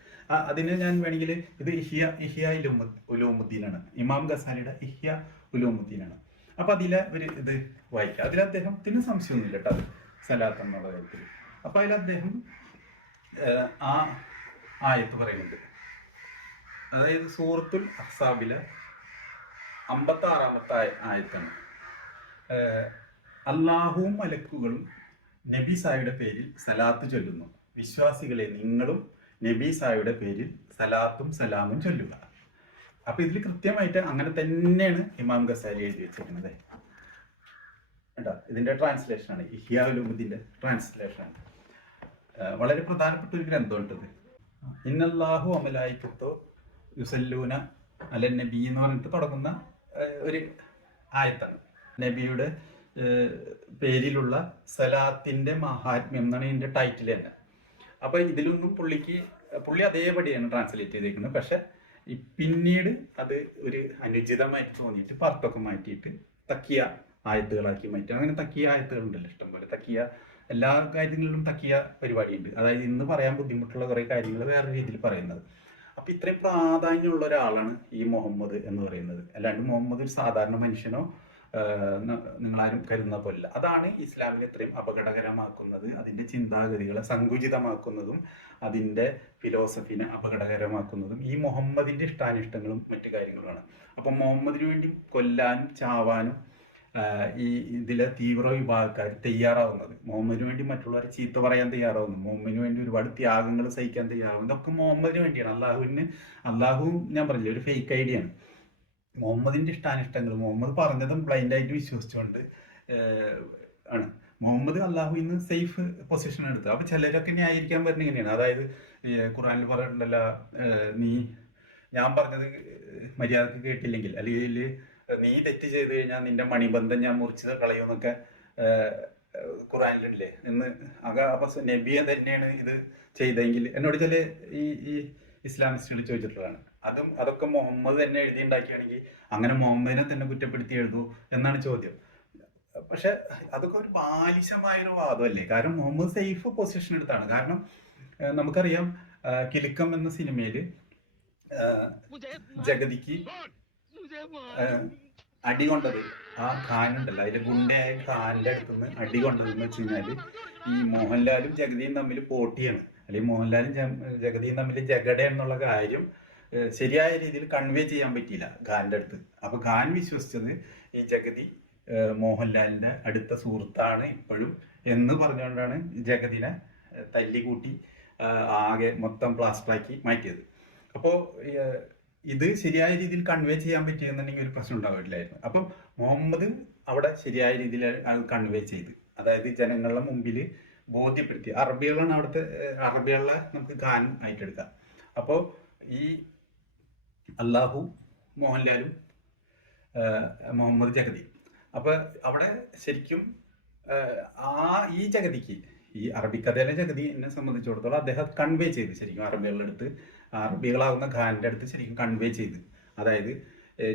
അതിന് ഞാൻ വേണമെങ്കിൽ ഇത് ഇഹ്യ ഉലൂമുദ്ദീനാണ്, ഇമാം ഗസാലിയുടെ ഇഹ്യ ഉലൂമുദ്ദീനാണ്. അപ്പൊ അതിലെ ഒരു ഇത് വായിക്കാം. അതിൽ അദ്ദേഹത്തിന് സംശയമൊന്നുമില്ല കേട്ടോ സലാത്ത് എന്നുള്ള കാര്യത്തിൽ. അപ്പൊ അതിൽ അദ്ദേഹം ആ ആയത്ത് പറയുന്നുണ്ട്. അതായത് സൂറത്തുൽ അഹ്സാബിലെ 56-ാമത്തെ ആയത്താണ്. അള്ളാഹുവും മലക്കുകളും നബീസായുടെ പേരിൽ സലാത്ത് ചൊല്ലുന്നു, വിശ്വാസികളെ നിങ്ങളും നബീസായുടെ പേരിൽ സലാത്തും സലാമും ചൊല്ലുക. അപ്പൊ ഇതിൽ കൃത്യമായിട്ട് അങ്ങനെ തന്നെയാണ് ഇമാം ഗസാലി എഴുതി വെച്ചിരിക്കുന്നത് കേട്ടോ. ഇതിന്റെ ട്രാൻസ്ലേഷനാണ്, ഇഹ്യാ ഉലൂമുദ്ദീന്റെ ട്രാൻസ്ലേഷനാണ്. വളരെ പ്രധാനപ്പെട്ട ഒരു ഗ്രന്ഥമുണ്ടത്. ഇന്നല്ലാഹു അമലായിക്കത്തോ യുസല്ലൂന അല നബി എന്ന് പറഞ്ഞിട്ട് തുടങ്ങുന്ന ഒരു ആയത്താണ്. നബിയുടെ പേരിലുള്ള സലാത്തിന്റെ മഹാത്മ്യം എന്നാണ് ഇതിന്റെ ടൈറ്റിൽ തന്നെ. അപ്പൊ ഇതിലൊന്നും പുള്ളി അതേപടിയാണ് ട്രാൻസ്ലേറ്റ് ചെയ്തേക്കുന്നത്. പക്ഷെ പിന്നീട് അത് ഒരു അനുചിതമായിട്ട് തോന്നിയിട്ട് പർത്തൊക്കെ മാറ്റിയിട്ട് തക്കിയ ആയത്തുകളാക്കി മാറ്റി. അങ്ങനെ തക്കിയ ആയത്തുകളുണ്ടല്ലോ ഇഷ്ടംപോലെ. തക്കിയ എല്ലാ കാര്യങ്ങളിലും തക്കിയ പരിപാടിയുണ്ട്. അതായത് ഇന്ന് പറയാൻ ബുദ്ധിമുട്ടുള്ള കുറെ കാര്യങ്ങൾ വേറെ രീതിയിൽ പറയുന്നത്. അപ്പൊ ഇത്രയും പ്രാധാന്യമുള്ള ഒരാളാണ് ഈ മുഹമ്മദ് എന്ന് പറയുന്നത്. അല്ലാണ്ട് മുഹമ്മദ് ഒരു സാധാരണ മനുഷ്യനോ നിങ്ങളാരും കരുതുന്ന പോലില്ല. അതാണ് ഇസ്ലാമിനെ ഇത്രയും അപകടകരമാക്കുന്നത്, അതിന്റെ ചിന്താഗതികളെ സങ്കുചിതമാക്കുന്നതും അതിന്റെ ഫിലോസഫിനെ അപകടകരമാക്കുന്നതും ഈ മുഹമ്മദിന്റെ ഇഷ്ടാനിഷ്ടങ്ങളും മറ്റു കാര്യങ്ങളുമാണ്. അപ്പൊ മുഹമ്മദിന് വേണ്ടി കൊല്ലാനും ചാവാനും ഈ ഇതിലെ തീവ്ര വിഭാഗക്കാർ തയ്യാറാവുന്നത്, മുഹമ്മദിന് വേണ്ടി മറ്റുള്ളവരെ ചീത്ത പറയാൻ തയ്യാറാവുന്നു, മുഹമ്മദിന് വേണ്ടി ഒരുപാട് ത്യാഗങ്ങൾ സഹിക്കാൻ തയ്യാറാവുന്നു, ഇതൊക്കെ മുഹമ്മദിന് വേണ്ടിയാണ്. അള്ളാഹു ഞാൻ പറഞ്ഞില്ല ഒരു ഫേക്ക് ഐഡിയ ആണ്. മുഹമ്മദിന്റെ ഇഷ്ടാനിഷ്ടങ്ങൾ മുഹമ്മദ് പറഞ്ഞതും ബ്ലൈൻഡായിട്ട് വിശ്വസിച്ചുകൊണ്ട് ആണ് മുഹമ്മദ് അള്ളാഹു ഇന്ന് സേഫ് പൊസിഷൻ എടുത്തത്. അപ്പൊ ചിലരൊക്കെ ന്യായീകരിക്കാൻ പറ്റുന്ന ഇങ്ങനെയാണ്. അതായത് ഖുർആനിൽ പറഞ്ഞിട്ടുണ്ടല്ല, ഞാൻ പറഞ്ഞത് മര്യാദക്ക് കേട്ടില്ലെങ്കിൽ അല്ലെങ്കിൽ നീ തെറ്റ് ചെയ്ത് കഴിഞ്ഞാൽ നിന്റെ മണിബന്ധം ഞാൻ മുറിച്ചത് കളയുമെന്നൊക്കെ ഖുർആനിലുണ്ടല്ലേ എന്ന്. അപ്പൊ നബിയെ തന്നെയാണ് ഇത് ചെയ്തെങ്കിൽ എന്നോട് ചില ഈ ഇസ്ലാമിസ്റ്റുകൾ ചോദിച്ചിട്ടുള്ളതാണ്. അതൊക്കെ മുഹമ്മദ് തന്നെ എഴുതിയുണ്ടാക്കിയാണെങ്കിൽ അങ്ങനെ മുഹമ്മദിനെ തന്നെ കുറ്റപ്പെടുത്തി എഴുതൂ എന്നാണ് ചോദ്യം. പക്ഷെ അതൊക്കെ ഒരു ബാലിശമായൊരു വാദമല്ലേ? കാരണം മുഹമ്മദ് സേഫ് പൊസിഷൻ എടുത്താണ്. കാരണം നമുക്കറിയാം കിലുക്കം എന്ന സിനിമയില് ജഗതിക്ക് അടി കൊണ്ടത് ആ ഖാൻ ഉണ്ടല്ലോ, അതിലെ ഗുണ്ടയായ ഖാന്റെ അടുത്തുനിന്ന് അടി കൊണ്ടതെന്ന് വെച്ച് കഴിഞ്ഞാല് ഈ മോഹൻലാലും ജഗതിയും തമ്മിൽ പോട്ടിയാണ്, അല്ലെങ്കിൽ മോഹൻലാലും ജഗതിയും തമ്മിൽ ജഗട എന്നുള്ള കാര്യം ശരിയായ രീതിയിൽ കൺവേ ചെയ്യാൻ പറ്റിയില്ല ഖാന്റെ അടുത്ത്. അപ്പൊ ഖാൻ വിശ്വസിച്ചത് ഈ ജഗതി മോഹൻലാലിന്റെ അടുത്ത സുഹൃത്താണ് ഇപ്പോഴും എന്ന് പറഞ്ഞുകൊണ്ടാണ് ജഗതിനെ തല്ലിക്കൂട്ടി ആകെ മൊത്തം പ്ലാസ്റ്ററാക്കി മാറ്റിയത്. അപ്പോൾ ഇത് ശരിയായ രീതിയിൽ കൺവേ ചെയ്യാൻ പറ്റിയെന്നുണ്ടെങ്കിൽ ഒരു പ്രശ്നം ഉണ്ടാവില്ലായിരുന്നു. അപ്പം മുഹമ്മദ് അവിടെ ശരിയായ രീതിയിൽ കൺവേ ചെയ്ത്, അതായത് ജനങ്ങളുടെ മുമ്പിൽ ബോധ്യപ്പെടുത്തി. അറബികളാണ് അവിടുത്തെ, അറബികളെ നമുക്ക് ഖാൻ ആയിട്ടെടുക്കാം. അപ്പോൾ ഈ അള്ളാഹു മോഹൻലാലും മുഹമ്മദ് ജഗതി, അപ്പൊ അവിടെ ശരിക്കും ഈ ജഗതിക്ക്, ഈ അറബിക്കഥയിലെ ജഗതി എന്നെ സംബന്ധിച്ചിടത്തോളം അദ്ദേഹം കൺവേ ചെയ്ത് ശരിക്കും അറബികളുടെ അടുത്ത്, അറബികളാകുന്ന ഖാന്റെ അടുത്ത് ശരിക്കും കൺവേ ചെയ്ത്, അതായത്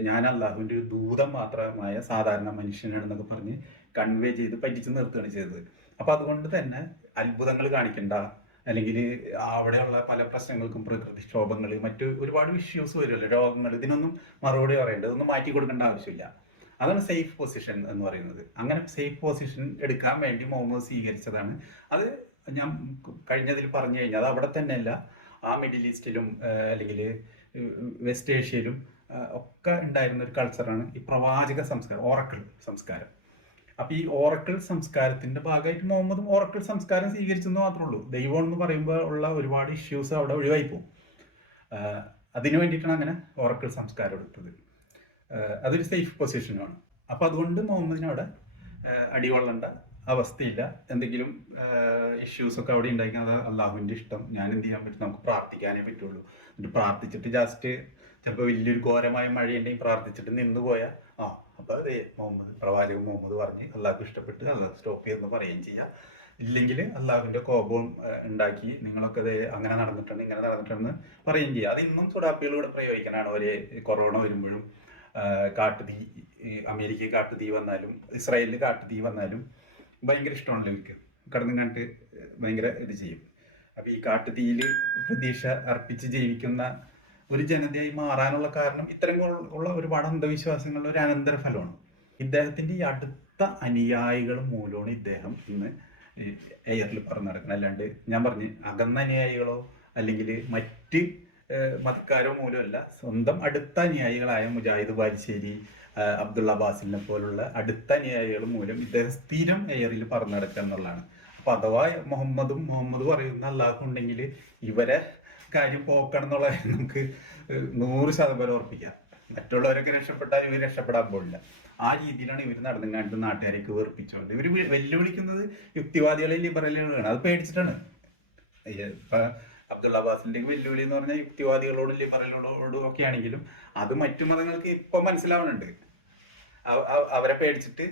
ഞാൻ അള്ളാഹുവിൻ്റെ ഒരു ദൂതം മാത്രമായ സാധാരണ മനുഷ്യനാണെന്നൊക്കെ പറഞ്ഞ് കൺവേ ചെയ്ത് പറ്റിച്ച് നിർത്തുകയാണ് ചെയ്തത്. അപ്പൊ അതുകൊണ്ട് തന്നെ അത്ഭുതങ്ങൾ കാണിക്കണ്ട, അല്ലെങ്കിൽ അവിടെയുള്ള പല പ്രശ്നങ്ങൾക്കും പ്രകൃതിക്ഷോഭങ്ങൾ മറ്റ് ഒരുപാട് ഇഷ്യൂസ് വരുമല്ലോ, രോഗങ്ങൾ, ഇതിനൊന്നും മറുപടി പറയേണ്ടത്, ഇതൊന്നും മാറ്റി കൊടുക്കേണ്ട ആവശ്യമില്ല. അതാണ് സേഫ് പൊസിഷൻ എന്ന് പറയുന്നത്. അങ്ങനെ സേഫ് പൊസിഷൻ എടുക്കാൻ വേണ്ടി മുഹമ്മദ് സ്വീകരിച്ചതാണ് അത്. ഞാൻ കഴിഞ്ഞതിൽ പറഞ്ഞു കഴിഞ്ഞാൽ അത് അവിടെ തന്നെയല്ല, ആ മിഡിൽ ഈസ്റ്റിലും അല്ലെങ്കിൽ വെസ്റ്റ് ഏഷ്യയിലും ഒക്കെ ഉണ്ടായിരുന്ന ഒരു കൾച്ചറാണ് ഈ പ്രവാചക സംസ്കാരം, ഓറക്കിൾ സംസ്കാരം. അപ്പൊ ഈ ഓറക്കിൾ സംസ്കാരത്തിന്റെ ഭാഗമായിട്ട് മുഹമ്മദും ഓറക്കിൾ സംസ്കാരം സ്വീകരിച്ചെന്ന് മാത്രമേ ഉള്ളൂ. ദൈവം എന്ന് പറയുമ്പോൾ ഉള്ള ഒരുപാട് ഇഷ്യൂസ് അവിടെ ഒഴിവായി പോകും. അതിനു വേണ്ടിയിട്ടാണ് അങ്ങനെ ഓറക്കിൾ സംസ്കാരം എടുത്തത്. അതൊരു സേഫ് പൊസിഷനുമാണ്. അപ്പൊ അതുകൊണ്ട് മുഹമ്മദിന് അവിടെ അടികൊള്ളേണ്ട അവസ്ഥയില്ല. എന്തെങ്കിലും ഇഷ്യൂസ് ഒക്കെ അവിടെ ഉണ്ടായിരിക്കും, അത് അള്ളാഹുവിന്റെ ഇഷ്ടം. ഞാൻ എന്ത് ചെയ്യാൻ പറ്റും, നമുക്ക് പ്രാർത്ഥിക്കാനേ പറ്റുള്ളൂ. എന്നിട്ട് പ്രാർത്ഥിച്ചിട്ട് ജസ്റ്റ് ചിലപ്പോൾ വലിയൊരു ഘോരമായ മഴയുണ്ടെങ്കിൽ പ്രാർത്ഥിച്ചിട്ട് നിന്ന് പോയാൽ അപ്പൊ അതെ പ്രവാചകൻ മുഹമ്മദ് പറഞ്ഞ് അള്ളാഹ്ക്ക് ഇഷ്ടപ്പെട്ട് അള്ളാഹ് സ്റ്റോപ്പ് ചെയ്യുന്ന പറയുകയും ചെയ്യാം. ഇല്ലെങ്കിൽ അള്ളാഹുവിന്റെ കോപം ഉണ്ടാക്കി നിങ്ങളൊക്കെ അങ്ങനെ നടന്നിട്ടുണ്ട് ഇങ്ങനെ നടന്നിട്ടുണ്ടെന്ന് പറയുകയും ചെയ്യുക. അത് ഇന്നും സുഡാപ്പികളിലൂടെ പ്രയോഗിക്കാനാണ്. ഒരേ കൊറോണ വരുമ്പോഴും കാട്ടുതീ, അമേരിക്കയിൽ കാട്ടുതീ വന്നാലും ഇസ്രായേലിൽ കാട്ടുതീ വന്നാലും ഭയങ്കര ഇഷ്ടമാണല്ലോ എനിക്ക്. കടന്നു കണ്ടിട്ട് ഭയങ്കര ഇത് ചെയ്യും. അപ്പൊ ഈ കാട്ടുതീയിൽ പ്രതീക്ഷ അർപ്പിച്ച് ജീവിക്കുന്ന ഒരു ജനതയായി മാറാനുള്ള കാരണം ഇത്തരം ഉള്ള ഒരുപാട് അന്ധവിശ്വാസങ്ങളുടെ ഒരു അനന്തരഫലമാണ്. ഇദ്ദേഹത്തിന്റെ ഈ അടുത്ത അനുയായികൾ മൂലമാണ് ഇദ്ദേഹം ഇന്ന് എയറിൽ പറന്ന് നടക്കുന്നത്. അല്ലാണ്ട് ഞാൻ പറഞ്ഞു അകന്ന അനുയായികളോ അല്ലെങ്കിൽ മറ്റ് മതക്കാരോ മൂലമല്ല, സ്വന്തം അടുത്ത അനുയായികളായ മുജാഹിദ് ബാലുശ്ശേരി, അബ്ദുള്ള ബാസിലിനെ പോലുള്ള അടുത്ത അനുയായികൾ മൂലം ഇദ്ദേഹം സ്ഥിരം എയറിൽ പറന്ന് നടക്കുക എന്നുള്ളതാണ്. അപ്പൊ അഥവാ മുഹമ്മദ് പറയുന്ന അല്ലാഹു ഉണ്ടെങ്കിൽ ഇവരെ കാര്യം പോക്കണം എന്നുള്ളത് നമുക്ക് 100% ഉറപ്പിക്കാം. മറ്റുള്ളവരൊക്കെ രക്ഷപ്പെട്ടാൽ ഇവർ രക്ഷപ്പെടാൻ പോകില്ല. ആ രീതിയിലാണ് ഇവർ നടന്നുകാണ്ട് നാട്ടുകാരേക്ക് വെറുപ്പിച്ചുകൊണ്ട് ഇവർ വെല്ലുവിളിക്കുന്നത് യുക്തിവാദികളെ ലിബറലുകളാണ്. അത് പേടിച്ചിട്ടാണ്. ഇപ്പൊ അബ്ദുള്ള അബ്ബാസിന്റെ വെല്ലുവിളി എന്ന് പറഞ്ഞാൽ യുക്തിവാദികളോടും ലിബറലുകളോടും ഒക്കെ ആണെങ്കിലും അത് മറ്റു മതങ്ങൾക്ക് ഇപ്പൊ മനസ്സിലാവുന്നുണ്ട്. അവരെ പേടിച്ചിട്ട്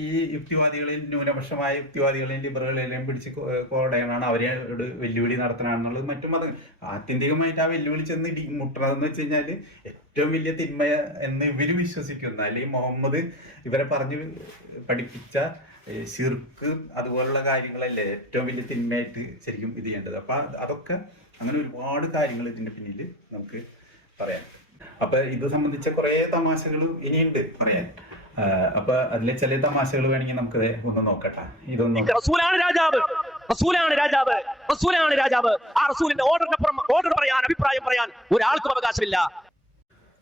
ഈ യുക്തിവാദികളിൽ ന്യൂനപക്ഷമായ യുക്തിവാദികളെയും ലിബറലുകളെയും പിടിച്ച് കോടയനാണ്, അവരോട് വെല്ലുവിളി നടത്തണമെന്നുള്ളത് മറ്റു മതം. ആത്യന്തികമായിട്ട് ആ വെല്ലുവിളി ചെന്ന് മുട്ടണതെന്ന് വെച്ച് കഴിഞ്ഞാല് ഏറ്റവും വലിയ തിന്മ എന്ന് ഇവര് വിശ്വസിക്കുന്ന, അല്ലെങ്കിൽ മുഹമ്മദ് ഇവരെ പറഞ്ഞ് പഠിപ്പിച്ച ശിർക്ക് അതുപോലുള്ള കാര്യങ്ങളല്ലേ ഏറ്റവും വലിയ തിന്മയായിട്ട് ശരിക്കും ഇത് ചെയ്യേണ്ടത്. അപ്പൊ അതൊക്കെ അങ്ങനെ ഒരുപാട് കാര്യങ്ങൾ ഇതിന്റെ പിന്നിൽ നമുക്ക് പറയാം. അപ്പൊ ഇത് സംബന്ധിച്ച കുറെ തമാശകൾ ഇനിയുണ്ട് പറയാൻ. അപ്പൊ അതിലെ ചില തമാശകൾ വേണമെങ്കിൽ നമുക്ക് ഒന്ന് നോക്കട്ടെ. ഇതൊന്നും റസൂലാണ് രാജാവ്, റസൂലാണ് രാജാവ്, റസൂലാണ് രാജാവ്. ആ റസൂലിന്റെ ഓർഡർ പറയാൻ, അഭിപ്രായം പറയാൻ ഒരാൾക്കും അവകാശമില്ല.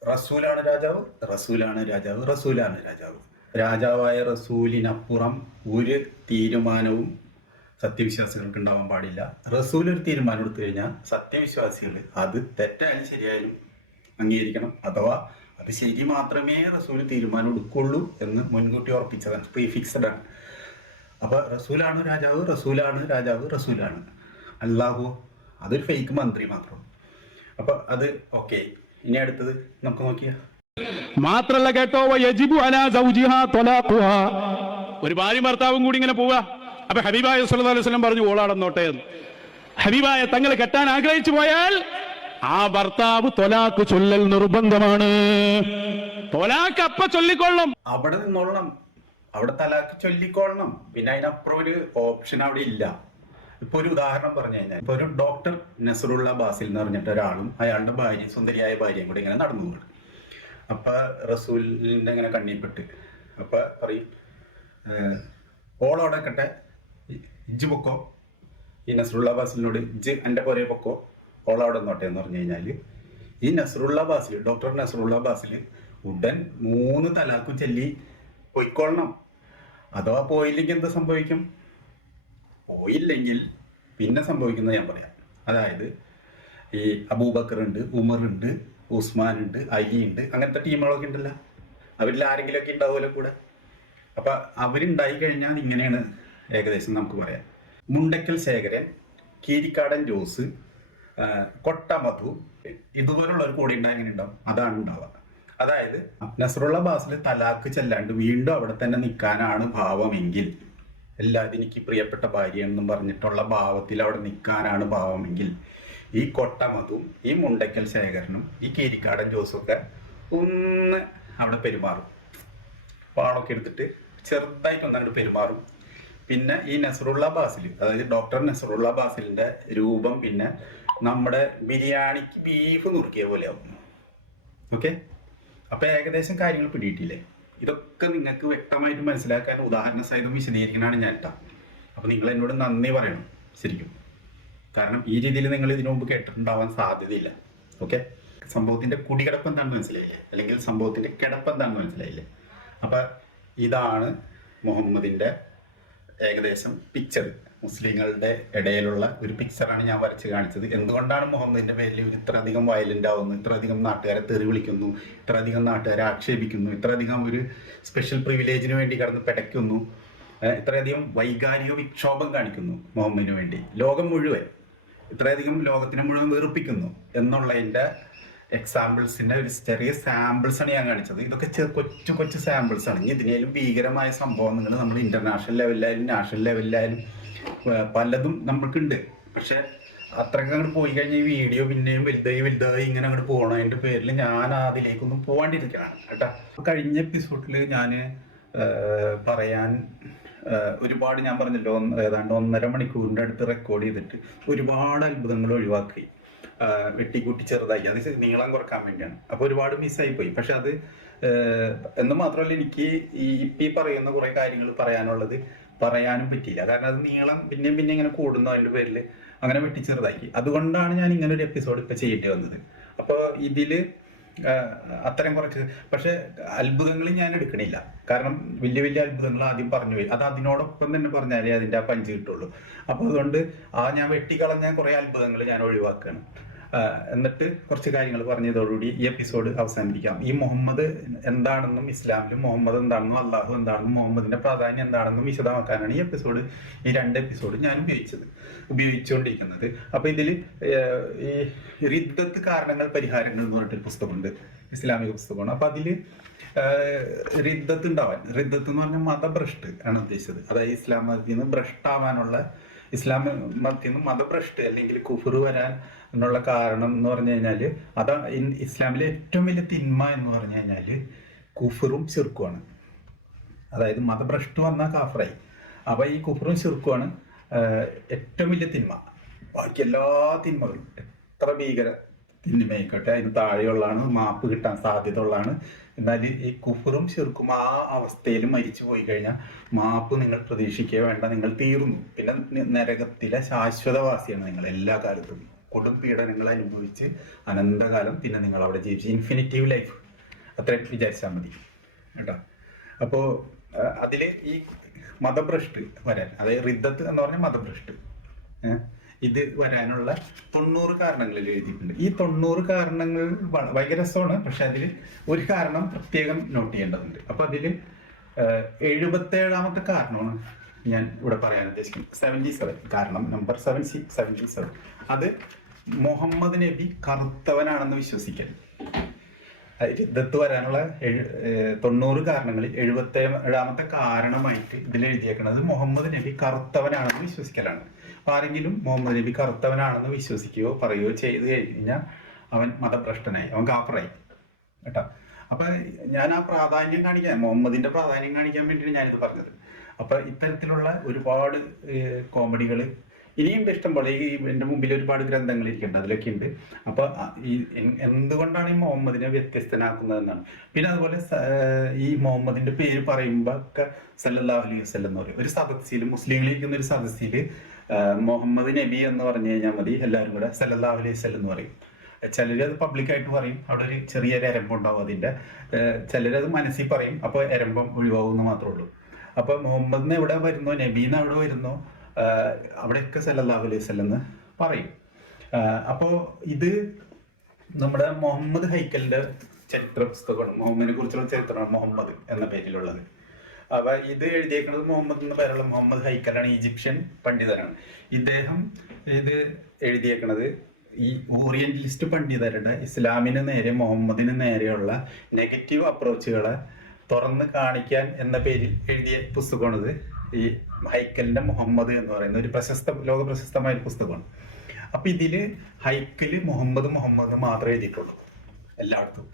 റസൂലാണ് രാജാവ്, റസൂലാണ് രാജാവ്, റസൂലാണ് രാജാവ്. രാജാവായ റസൂലിനപ്പുറം ഒരു തീരുമാനവും സത്യവിശ്വാസികൾക്ക് ഉണ്ടാവാൻ പാടില്ല. റസൂൽ ഒരു തീരുമാനം എടുത്തു കഴിഞ്ഞാൽ സത്യവിശ്വാസികൾ അത് തെറ്റായാലും ശരിയായാലും അംഗീകരിക്കണം. അഥവാ അത് ശരി മാത്രമേ റസൂൽ തീരുമാനം എടുക്കുള്ളൂ എന്ന് മുൻകൂട്ടി ഉറപ്പിച്ചതാണ്, പ്രീഫിക്സഡ് ആണ്. അപ്പൊ റസൂലാണ് രാജാവ്, റസൂലാണ് രാജാവ്, റസൂലാണ്. അല്ലാഹു അതൊരു ഫേക്ക് മന്ത്രി മാത്രം. അപ്പൊ അത് ഓക്കെ. ഇനി അടുത്തത് നമുക്ക് നോക്കിയാ മാത്രല്ല കേട്ടോ, ഒരു ഭാര്യ ഭർത്താവും കൂടി ഇങ്ങനെ പോവുക. അപ്പൊ ഹബീബായ സല്ലല്ലാഹു അലൈഹി വസല്ലം പറഞ്ഞു ഓളാടന്നോട്ടെ എന്ന്. ഹബീബായ തങ്ങൾ കെട്ടാൻ ആഗ്രഹിച്ചു പോയാൽ ആ ഭർത്താവ് തൊലാക്ക് ചൊല്ലൽ നിർബന്ധമാണ്. തൊലാക്ക് അപ്പ ചൊല്ലിക്കൊള്ളണം, അവിടെ നിന്നോളണം, അവിടെ തലാക്ക് ചൊല്ലിക്കൊള്ളണം. പിന്നെ അതിനപ്പുറം ഒരു ഓപ്ഷൻ അവിടെ ഇല്ല. ഇപ്പൊ ഒരു ഉദാഹരണം പറഞ്ഞു കഴിഞ്ഞാൽ, ഇപ്പൊ ഒരു ഡോക്ടർ നസറുള്ള ബാസിൽ എന്ന് പറഞ്ഞിട്ട് ഒരാളും അയാളുടെ ഭാര്യ, സുന്ദരിയായ ഭാര്യയും കൂടി ഇങ്ങനെ നടന്നു പോകും. അപ്പൊ റസൂലിന്റെ ഇങ്ങനെ കണ്ണിപ്പെട്ട് അപ്പൊ പറയും ഓളോടെ കട്ടെ ഇജ്ജ് പൊക്കോ, ഈ നസറുള്ള ബാസിലിനോട് ഇജ്ജ് എൻ്റെ പോലെ പൊക്കോ, ഓളവിടെ നോട്ടെ എന്ന് പറഞ്ഞു കഴിഞ്ഞാല് ഈ നസറുള്ള ബാസിൽ, ഡോക്ടർ നസറുള്ള ബാസിൽ ഉടൻ 3 തലാക്കും ചൊല്ലി പൊയ്ക്കൊള്ളണം. അഥവാ പോയില്ലെങ്കിൽ എന്ത് സംഭവിക്കും? പോയില്ലെങ്കിൽ പിന്നെ സംഭവിക്കുന്നത് ഞാൻ പറയാം. അതായത് ഈ അബൂബക്കർ ഉണ്ട്, ഉമർ ഉണ്ട്, ഉസ്മാൻ ഉണ്ട്, അലി ഉണ്ട്, അങ്ങനത്തെ ടീമുകളൊക്കെ ഉണ്ടല്ലോ, അവരിൽ ആരെങ്കിലുമൊക്കെ ഉണ്ടാവുമല്ലോ കൂടെ. അപ്പൊ അവരുണ്ടായി കഴിഞ്ഞാൽ ഇങ്ങനെയാണ് ഏകദേശം നമുക്ക് പറയാം. മുണ്ടക്കൽ ശേഖരൻ, കീരിക്കാടൻ ജോസ്, കൊട്ട മധു, ഇതുപോലുള്ള ഒരു കൂടി ഉണ്ടായി ഇങ്ങനെ ഉണ്ടാവും. അതാണ് ഉണ്ടാവുക. അതായത് നസറുള്ള ബാസിൽ തലാക്ക് ചെല്ലാണ്ട് വീണ്ടും അവിടെ തന്നെ നിൽക്കാനാണ് ഭാവമെങ്കിൽ, എല്ലാവരും എനിക്ക് പ്രിയപ്പെട്ട ഭാര്യയെന്നും പറഞ്ഞിട്ടുള്ള ഭാവത്തിൽ അവിടെ നിൽക്കാനാണ് ഭാവമെങ്കിൽ, ഈ കൊട്ട മധുവും ഈ മുണ്ടക്കൽ ശേഖരനും ഈ കീരിക്കാടൻ ജോസും ഒക്കെ ഒന്ന് അവിടെ പെരുമാറും. പാളൊക്കെ എടുത്തിട്ട് ചെറുതായിട്ടൊന്നങ്ങോട്ട് പെരുമാറും. പിന്നെ ഈ നസറുള്ള ബാസിൽ, അതായത് ഡോക്ടർ നസറുള്ള ബാസിലിന്റെ രൂപം പിന്നെ നമ്മുടെ ബിരിയാണിക്ക് ബീഫ് നുറുക്കിയ പോലെയാവും. ഓക്കെ, അപ്പൊ ഏകദേശം കാര്യങ്ങൾ പിടിയിട്ടില്ലേ? ഇതൊക്കെ നിങ്ങൾക്ക് വ്യക്തമായിട്ട് മനസ്സിലാക്കാൻ ഉദാഹരണ സഹിതം വിശദീകരിക്കണമാണ് ഞാൻ കേട്ടോ. അപ്പൊ നിങ്ങൾ എന്നോട് നന്ദി പറയണം ശരിക്കും, കാരണം ഈ രീതിയിൽ നിങ്ങൾ ഇതിനു മുമ്പ് കേട്ടിട്ടുണ്ടാവാൻ സാധ്യതയില്ല. ഓക്കെ, സംഭവത്തിന്റെ കുടികിടപ്പ് എന്താണെന്ന് മനസ്സിലായില്ലേ, അല്ലെങ്കിൽ സംഭവത്തിന്റെ കിടപ്പ് എന്താണെന്ന് മനസ്സിലായില്ലേ? അപ്പൊ ഇതാണ് മുഹമ്മദിന്റെ ഏകദേശം പിക്ചർ, മുസ്ലിങ്ങളുടെ ഇടയിലുള്ള ഒരു പിക്ചറാണ് ഞാൻ വരച്ച് കാണിച്ചത്. എന്തുകൊണ്ടാണ് മുഹമ്മദിന്റെ പേരിൽ ഇത്രയധികം വയലന്റ് ആവുന്നു, ഇത്രയധികം നാട്ടുകാരെ തെറി വിളിക്കുന്നു, ഇത്രയധികം നാട്ടുകാരെ ആക്ഷേപിക്കുന്നു, ഇത്രയധികം ഒരു സ്പെഷ്യൽ പ്രിവിലേജിന് വേണ്ടി കടന്ന് പിടയ്ക്കുന്നു, ഇത്രയധികം വൈകാരിക വിക്ഷോഭം കാണിക്കുന്നു മുഹമ്മദിന് വേണ്ടി, ലോകം മുഴുവൻ ഇത്രയധികം ലോകത്തിനെ മുഴുവൻ വെറുപ്പിക്കുന്നു എന്നുള്ളതിന്റെ എക്സാമ്പിൾസിന്റെ ഒരു ചെറിയ സാമ്പിൾസ് ആണ് ഞാൻ കാണിച്ചത്. ഇതൊക്കെ കൊച്ചു കൊച്ചു സാമ്പിൾസ് ആണ്. ഇനി ഇതിനേലും ഭീകരമായ സംഭവങ്ങൾ നമ്മൾ ഇന്റർനാഷണൽ ലെവലിലായാലും നാഷണൽ ലെവലിലായാലും പലതും നമ്മൾക്കുണ്ട്. പക്ഷെ അത്രയ്ക്ക് അങ്ങോട്ട് പോയി കഴിഞ്ഞാൽ ഈ വീഡിയോ പിന്നെയും വലുതായി ഇങ്ങനെ അങ്ങോട്ട് പോകണതിന്റെ പേരിൽ ഞാൻ അതിലേക്കൊന്നും പോകാണ്ടിരിക്കുകയാണ് കേട്ടോ. കഴിഞ്ഞ എപ്പിസോഡിൽ ഞാൻ പറയാൻ ഒരുപാട്, ഞാൻ പറഞ്ഞല്ലോ, ഏതാണ്ട് 1.5 മണിക്കൂറിൻ്റെ അടുത്ത് റെക്കോർഡ് ചെയ്തിട്ട് ഒരുപാട് അത്ഭുതങ്ങൾ ഒഴിവാക്കി, വെട്ടിക്കൂട്ടി ചെറുതാക്കി, അത് നീളം കുറക്കാൻ വേണ്ടിയാണ്. അപ്പോൾ ഒരുപാട് മിസ്സായി പോയി. പക്ഷെ അത് എന്ന് മാത്രമല്ല, എനിക്ക് ഈ പറയുന്ന കുറേ കാര്യങ്ങൾ പറയാനും പറ്റിയില്ല. കാരണം അത് നീളം പിന്നെ ഇങ്ങനെ കൂടുന്നു, അതിൻ്റെ പേരിൽ അങ്ങനെ വെട്ടി ചെറുതാക്കി. അതുകൊണ്ടാണ് ഞാൻ ഇങ്ങനെ ഒരു എപ്പിസോഡ് ഇപ്പം ചെയ്യേണ്ടി വന്നത്. അപ്പോൾ ഇതിൽ അത്തരം കുറച്ച്, പക്ഷെ അത്ഭുതങ്ങൾ ഞാൻ എടുക്കണില്ല. കാരണം വലിയ വലിയ അത്ഭുതങ്ങൾ ആദ്യം പറഞ്ഞു പോയി, അത് അതിനോടൊപ്പം തന്നെ പറഞ്ഞാലേ അതിൻ്റെ ആ പഞ്ച് കിട്ടുള്ളൂ. അപ്പോൾ അതുകൊണ്ട് ഞാൻ വെട്ടിക്കളഞ്ഞ കുറേ അത്ഭുതങ്ങൾ ഞാൻ ഒഴിവാക്കുകയാണ്. എന്നിട്ട് കുറച്ച് കാര്യങ്ങൾ പറഞ്ഞതോടുകൂടി ഈ എപ്പിസോഡ് അവസാനിപ്പിക്കാം. ഈ മുഹമ്മദ് എന്താണെന്നും ഇസ്ലാമിലും മുഹമ്മദ് എന്താണെന്നും അള്ളാഹു എന്താണെന്നും മുഹമ്മദിന്റെ പ്രാധാന്യം എന്താണെന്നും വിശദമാക്കാനാണ് ഈ 2 എപ്പിസോഡ് ഞാൻ ഉപയോഗിച്ചുകൊണ്ടിരിക്കുന്നത്. അപ്പൊ ഇതിൽ ഈ റിദ്ദത്ത് കാരണങ്ങൾ പരിഹാരങ്ങൾ എന്ന് പറഞ്ഞിട്ടൊരു പുസ്തകമുണ്ട്, ഇസ്ലാമിക പുസ്തകമാണ്. അപ്പൊ അതില് റിദ്ദത്ത് എന്ന് പറഞ്ഞാൽ മതഭ്രഷ്ട് ആണ് ഉദ്ദേശിച്ചത്. അതായത് ഇസ്ലാം മതത്തിൽ നിന്ന് ഭ്രഷ്ടാവാനുള്ള, ഇസ്ലാം മതത്തിൽ നിന്ന് മതഭ്രഷ്ട് അല്ലെങ്കിൽ കുഫർ വരാൻ എന്നുള്ള കാരണം എന്ന് പറഞ്ഞു കഴിഞ്ഞാൽ അതാണ് ഇസ്ലാമിലെ ഏറ്റവും വലിയ തിന്മ എന്ന് പറഞ്ഞു കഴിഞ്ഞാൽ കുഫറും ശിർക്കുമാണ്. അതായത് മതഭ്രഷ്ട് വന്നാൽ കാഫറായി. അപ്പൊ ഈ കുഫറും ശിർക്കുമാണ് ഏറ്റവും വലിയ തിന്മ. ബാക്കി എല്ലാ തിന്മകളും എത്ര ഭീകര തിന്മയായിക്കോട്ടെ അതിന് താഴെയുള്ളതാണ്, മാപ്പ് കിട്ടാൻ സാധ്യത ഉള്ളതാണ്. എന്നാൽ ഈ കുഫറും ശിർക്കും ആ അവസ്ഥയിൽ മരിച്ചു പോയി കഴിഞ്ഞാൽ മാപ്പ് നിങ്ങൾ പ്രതീക്ഷിക്കുക വേണ്ട, നിങ്ങൾ തീർന്നു. പിന്നെ നരകത്തിലെ ശാശ്വതവാസിയാണ് നിങ്ങൾ എല്ലാ കാലത്തും. കൊടും പീഡനങ്ങൾ അനുഭവിച്ച് അനന്തകാലം പിന്നെ നിങ്ങൾ അവിടെ ജീവിച്ച് ഇൻഫിനിറ്റീവ് ലൈഫ് അത്രയും വിചാരിച്ചാൽ മതി കേട്ടോ. അപ്പോൾ അതിൽ ഈ മതഭ്രഷ്ട് വരാൻ, അതായത് റിദ്ദത്ത് എന്ന് പറഞ്ഞാൽ മതഭ്രഷ്ട്, ഇത് വരാനുള്ള 90 കാരണങ്ങളിൽ എഴുതിയിട്ടുണ്ട്. ഈ 90 കാരണങ്ങൾ ഭയങ്കര രസമാണ്. പക്ഷെ അതിൽ ഒരു കാരണം പ്രത്യേകം നോട്ട് ചെയ്യേണ്ടതുണ്ട്. അപ്പൊ അതിൽ 77ാമത്തെ കാരണമാണ് ഞാൻ ഇവിടെ പറയാൻ ഉദ്ദേശിക്കുന്നത്. 77 കാരണം നമ്പർ 77. അത് മുഹമ്മദ് നബി കറുത്തവനാണെന്ന് വിശ്വസിക്കൽ. റിദ്ദത്ത് വരാനുള്ള 90 കാരണങ്ങളിൽ 77ാമത്തെ കാരണമായിട്ട് ഇതിൽ എഴുതിയേക്കുന്നത് മുഹമ്മദ് നബി കറുത്തവനാണെന്ന് വിശ്വസിക്കലാണ്. അപ്പൊ ആരെങ്കിലും മുഹമ്മദ് നബി കറുത്തവനാണെന്ന് വിശ്വസിക്കുകയോ പറയുകയോ ചെയ്തു കഴിഞ്ഞാൽ അവൻ മതഭ്രഷ്ടനായി, അവൻ കാഫറായി കേട്ടോ. അപ്പൊ ഞാൻ ആ പ്രാധാന്യം കാണിക്കാൻ, മുഹമ്മദിന്റെ പ്രാധാന്യം കാണിക്കാൻ വേണ്ടിയാണ് ഞാനിത് പറഞ്ഞത്. അപ്പൊ ഇത്തരത്തിലുള്ള ഒരുപാട് കോമഡികൾ ഇനിയും ഇഷ്ടം പോലെ ഈ എൻ്റെ മുമ്പിൽ ഒരുപാട് ഗ്രന്ഥങ്ങൾ ഇരിക്കുന്നുണ്ട്, അതിലൊക്കെ ഉണ്ട്. അപ്പൊ ഈ എന്തുകൊണ്ടാണ് ഈ മുഹമ്മദിനെ വ്യത്യസ്തനാക്കുന്നതെന്നാണ്. പിന്നെ അതുപോലെ ഈ മുഹമ്മദിന്റെ പേര് പറയുമ്പോ ഒക്കെ സല്ലല്ലാഹു അലൈഹി വസല്ലം എന്ന് പറയും. ഒരു സദസ്സിൽ, മുസ്ലിങ്ങളിരിക്കുന്ന ഒരു സദസ്സിൽ മുഹമ്മദ് നബി എന്ന് പറഞ്ഞു കഴിഞ്ഞാൽ മതി, എല്ലാവരും കൂടെ സല്ലല്ലാഹു അലൈഹി വസല്ലം എന്ന് പറയും. ചിലരത് പബ്ലിക്കായിട്ട് പറയും, അവിടെ ഒരു ചെറിയൊരു എരമ്പം ഉണ്ടാവും അതിന്റെ. ചിലരത് മനസ്സിൽ പറയും, അപ്പൊ എരമ്പം ഒഴിവാകുമെന്ന് മാത്രമേ ഉള്ളൂ. അപ്പൊ മുഹമ്മദിന് എവിടെ വരുന്നോ, നബീന്ന് എവിടെ വരുന്നോ അവിടെയൊക്കെ സല്ലല്ലാഹു അലൈഹി വസല്ലം എന്ന് പറയും. അപ്പോ ഇത് നമ്മുടെ മുഹമ്മദ് ഹൈക്കലിന്റെ ചരിത്ര പുസ്തകമാണ്, മുഹമ്മദിനെ കുറിച്ചുള്ള ചരിത്രമാണ് മുഹമ്മദ് എന്ന പേരിലുള്ളത്. അപ്പൊ ഇത് എഴുതിയേക്കുന്നത് മുഹമ്മദ് എന്ന പേരുള്ള മുഹമ്മദ് ഹൈക്കലാണ്, ഈജിപ്ഷ്യൻ പണ്ഡിതനാണ്. ഇദ്ദേഹം ഇത് എഴുതിയേക്കുന്നത് ഈ ഓറിയന്റലിസ്റ്റ് പണ്ഡിതരുടെ ഇസ്ലാമിന് നേരെ, മുഹമ്മദിന് നേരെയുള്ള നെഗറ്റീവ് അപ്രോച്ചുകളെ തുറന്ന് കാണിക്കാൻ എന്ന പേരിൽ എഴുതിയ പുസ്തകമാണിത്. ഈ ഹൈക്കലിന്റെ മുഹമ്മദ് എന്ന് പറയുന്ന ഒരു ലോക പ്രശസ്തമായ ഒരു പുസ്തകമാണ്. അപ്പൊ ഇതില് ഹൈക്കല് മുഹമ്മദ് മാത്രമേ എഴുതിയിട്ടുള്ളൂ എല്ലായിടത്തും.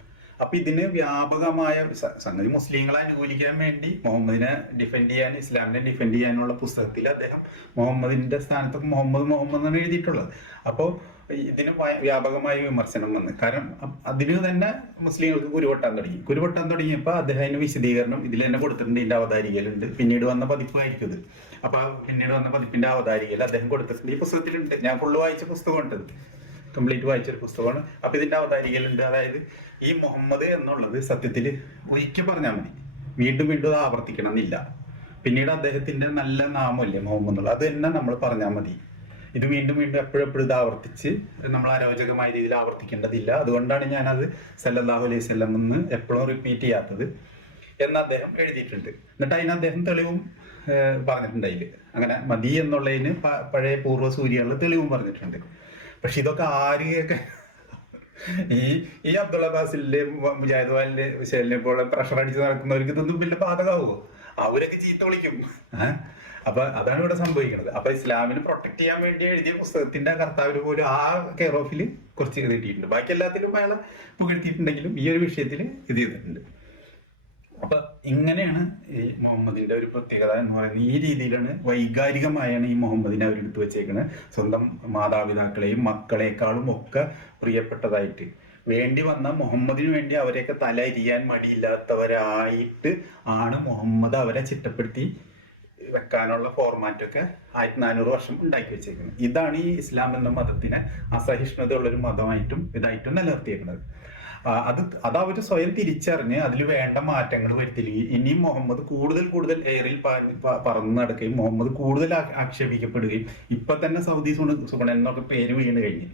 അപ്പൊ ഇതിന് വ്യാപകമായ സംഗതി മുസ്ലിങ്ങളെ അനുകൂലിക്കാൻ വേണ്ടി മുഹമ്മദിനെ ഡിഫെൻഡ് ചെയ്യാൻ, ഇസ്ലാമിനെ ഡിഫെൻഡ് ചെയ്യാനുള്ള പുസ്തകത്തിൽ അദ്ദേഹം മുഹമ്മദിന്റെ സ്ഥാനത്ത് മുഹമ്മദ് എന്നാണ് എഴുതിയിട്ടുള്ളത്. അപ്പോൾ ഇതിന് വ്യാപകമായ വിമർശനം വന്ന്, കാരണം അതിന് തന്നെ മുസ്ലിങ്ങൾക്ക് കുരുവട്ടാൻ തുടങ്ങിയപ്പോൾ അദ്ദേഹം അതിന് വിശദീകരണം ഇതിൽ തന്നെ കൊടുത്തിട്ടുണ്ട്. ഇതിന്റെ അവതാരികയിലുണ്ട്, പിന്നീട് വന്ന പതിപ്പായിരിക്കും ഇത്. അപ്പൊ പിന്നീട് വന്ന പതിപ്പിന്റെ അവതാരികയിൽ അദ്ദേഹം കൊടുത്തിട്ടുണ്ട്. ഈ പുസ്തകത്തിലുണ്ട്, ഞാൻ ഫുള്ള് വായിച്ച പുസ്തകമുണ്ട്, കംപ്ലീറ്റ് വായിച്ചൊരു പുസ്തകമാണ്. അപ്പൊ ഇതിന്റെ അവതാരികയിലുണ്ട്. അതായത് ഈ മുഹമ്മദ് എന്നുള്ളത് സത്യത്തിൽ ഒരിക്കൽ പറഞ്ഞാൽ മതി, വീണ്ടും വീണ്ടും അത് ആവർത്തിക്കണം എന്നില്ല. പിന്നീട് അദ്ദേഹത്തിന്റെ നല്ല നാമല്ലേ മുഹമ്മദ് എന്നുള്ളത്, അത് തന്നെ നമ്മൾ പറഞ്ഞാൽ മതി. ഇത് വീണ്ടും വീണ്ടും എപ്പോഴും ഇത് ആവർത്തിച്ച് നമ്മൾ അരോചകമായ രീതിയിൽ ആവർത്തിക്കേണ്ടതില്ല. അതുകൊണ്ടാണ് ഞാനത് സല്ലല്ലാഹു അലൈഹി വസല്ലം എന്ന് എപ്പോഴും റിപ്പീറ്റ് ചെയ്യാത്തത് എന്ന് അദ്ദേഹം എഴുതിയിട്ടുണ്ട്. എന്നിട്ട് അതിന് അദ്ദേഹം തെളിവും പറഞ്ഞിട്ടുണ്ട്. അതിൽ അങ്ങനെ മതി എന്നുള്ളതിന് പഴയ പൂർവ്വ സൂര്യകളിൽ തെളിവും പറഞ്ഞിട്ടുണ്ട്. പക്ഷെ ഇതൊക്കെ ആര് കേൾക്കാൻ? ഈ അബ്ദുള്ള ബാസിലിന്റെയും മുജാഹിദ് വാലിന്റെ വിശേലിനെ പോലെ പ്രഷർ അടിച്ച് നടക്കുന്നവർക്ക് ഇതൊന്നും പിന്നെ ബാധകമാവുമോ? അവരൊക്കെ ചീത്ത വിളിക്കും. അപ്പൊ അതാണ് ഇവിടെ സംഭവിക്കുന്നത്. അപ്പൊ ഇസ്ലാമിനെ പ്രൊട്ടക്ട് ചെയ്യാൻ വേണ്ടി എഴുതിയ പുസ്തകത്തിന്റെ കർത്താവിന് പോലും ആ കെയർ ഓഫിൽ കുറച്ച് കിട്ടിയിട്ടുണ്ട്. ബാക്കി എല്ലാത്തിലും അയാളെ പുകഴ്ത്തിയിട്ടുണ്ടെങ്കിലും ഈ ഒരു വിഷയത്തിൽ ഇത് ചെയ്തിട്ടുണ്ട്. അപ്പൊ ഇങ്ങനെയാണ് ഈ മുഹമ്മദിന്റെ ഒരു പ്രത്യേകത എന്ന് പറയുന്നത്. ഈ രീതിയിലാണ് വൈകാരികമായാണ് ഈ മുഹമ്മദിനെ അവരെടുത്ത് വെച്ചേക്കുന്നത്. സ്വന്തം മാതാപിതാക്കളെയും മക്കളെക്കാളും ഒക്കെ പ്രിയപ്പെട്ടതായിട്ട് വേണ്ടി വന്ന മുഹമ്മദിന് വേണ്ടി അവരെയൊക്കെ തല ഇരിയാൻ മടിയില്ലാത്തവരായിട്ട് ആണ് മുഹമ്മദ് അവരെ ചിട്ടപ്പെടുത്തി വെക്കാനുള്ള ഫോർമാറ്റൊക്കെ 1400 വർഷം ഉണ്ടാക്കി വെച്ചേക്കുന്നത്. ഇതാണ് ഈ ഇസ്ലാം എന്ന മതത്തിനെ അസഹിഷ്ണുതയുള്ളൊരു മതമായിട്ടും ഇതായിട്ടും നിലനിർത്തിയേക്കുന്നത്. അത് അവർ സ്വയം തിരിച്ചറിഞ്ഞ് അതിൽ വേണ്ട മാറ്റങ്ങൾ വരുത്തില്ലെങ്കിൽ ഇനിയും മുഹമ്മദ് കൂടുതൽ എയറിൽ പറന്ന് നടക്കുകയും മുഹമ്മദ് കൂടുതൽ ആക്ഷേപിക്കപ്പെടുകയും ഇപ്പൊ തന്നെ സൗദി സുഗണൻ എന്നൊക്കെ പേര് വീണ് കഴിഞ്ഞ്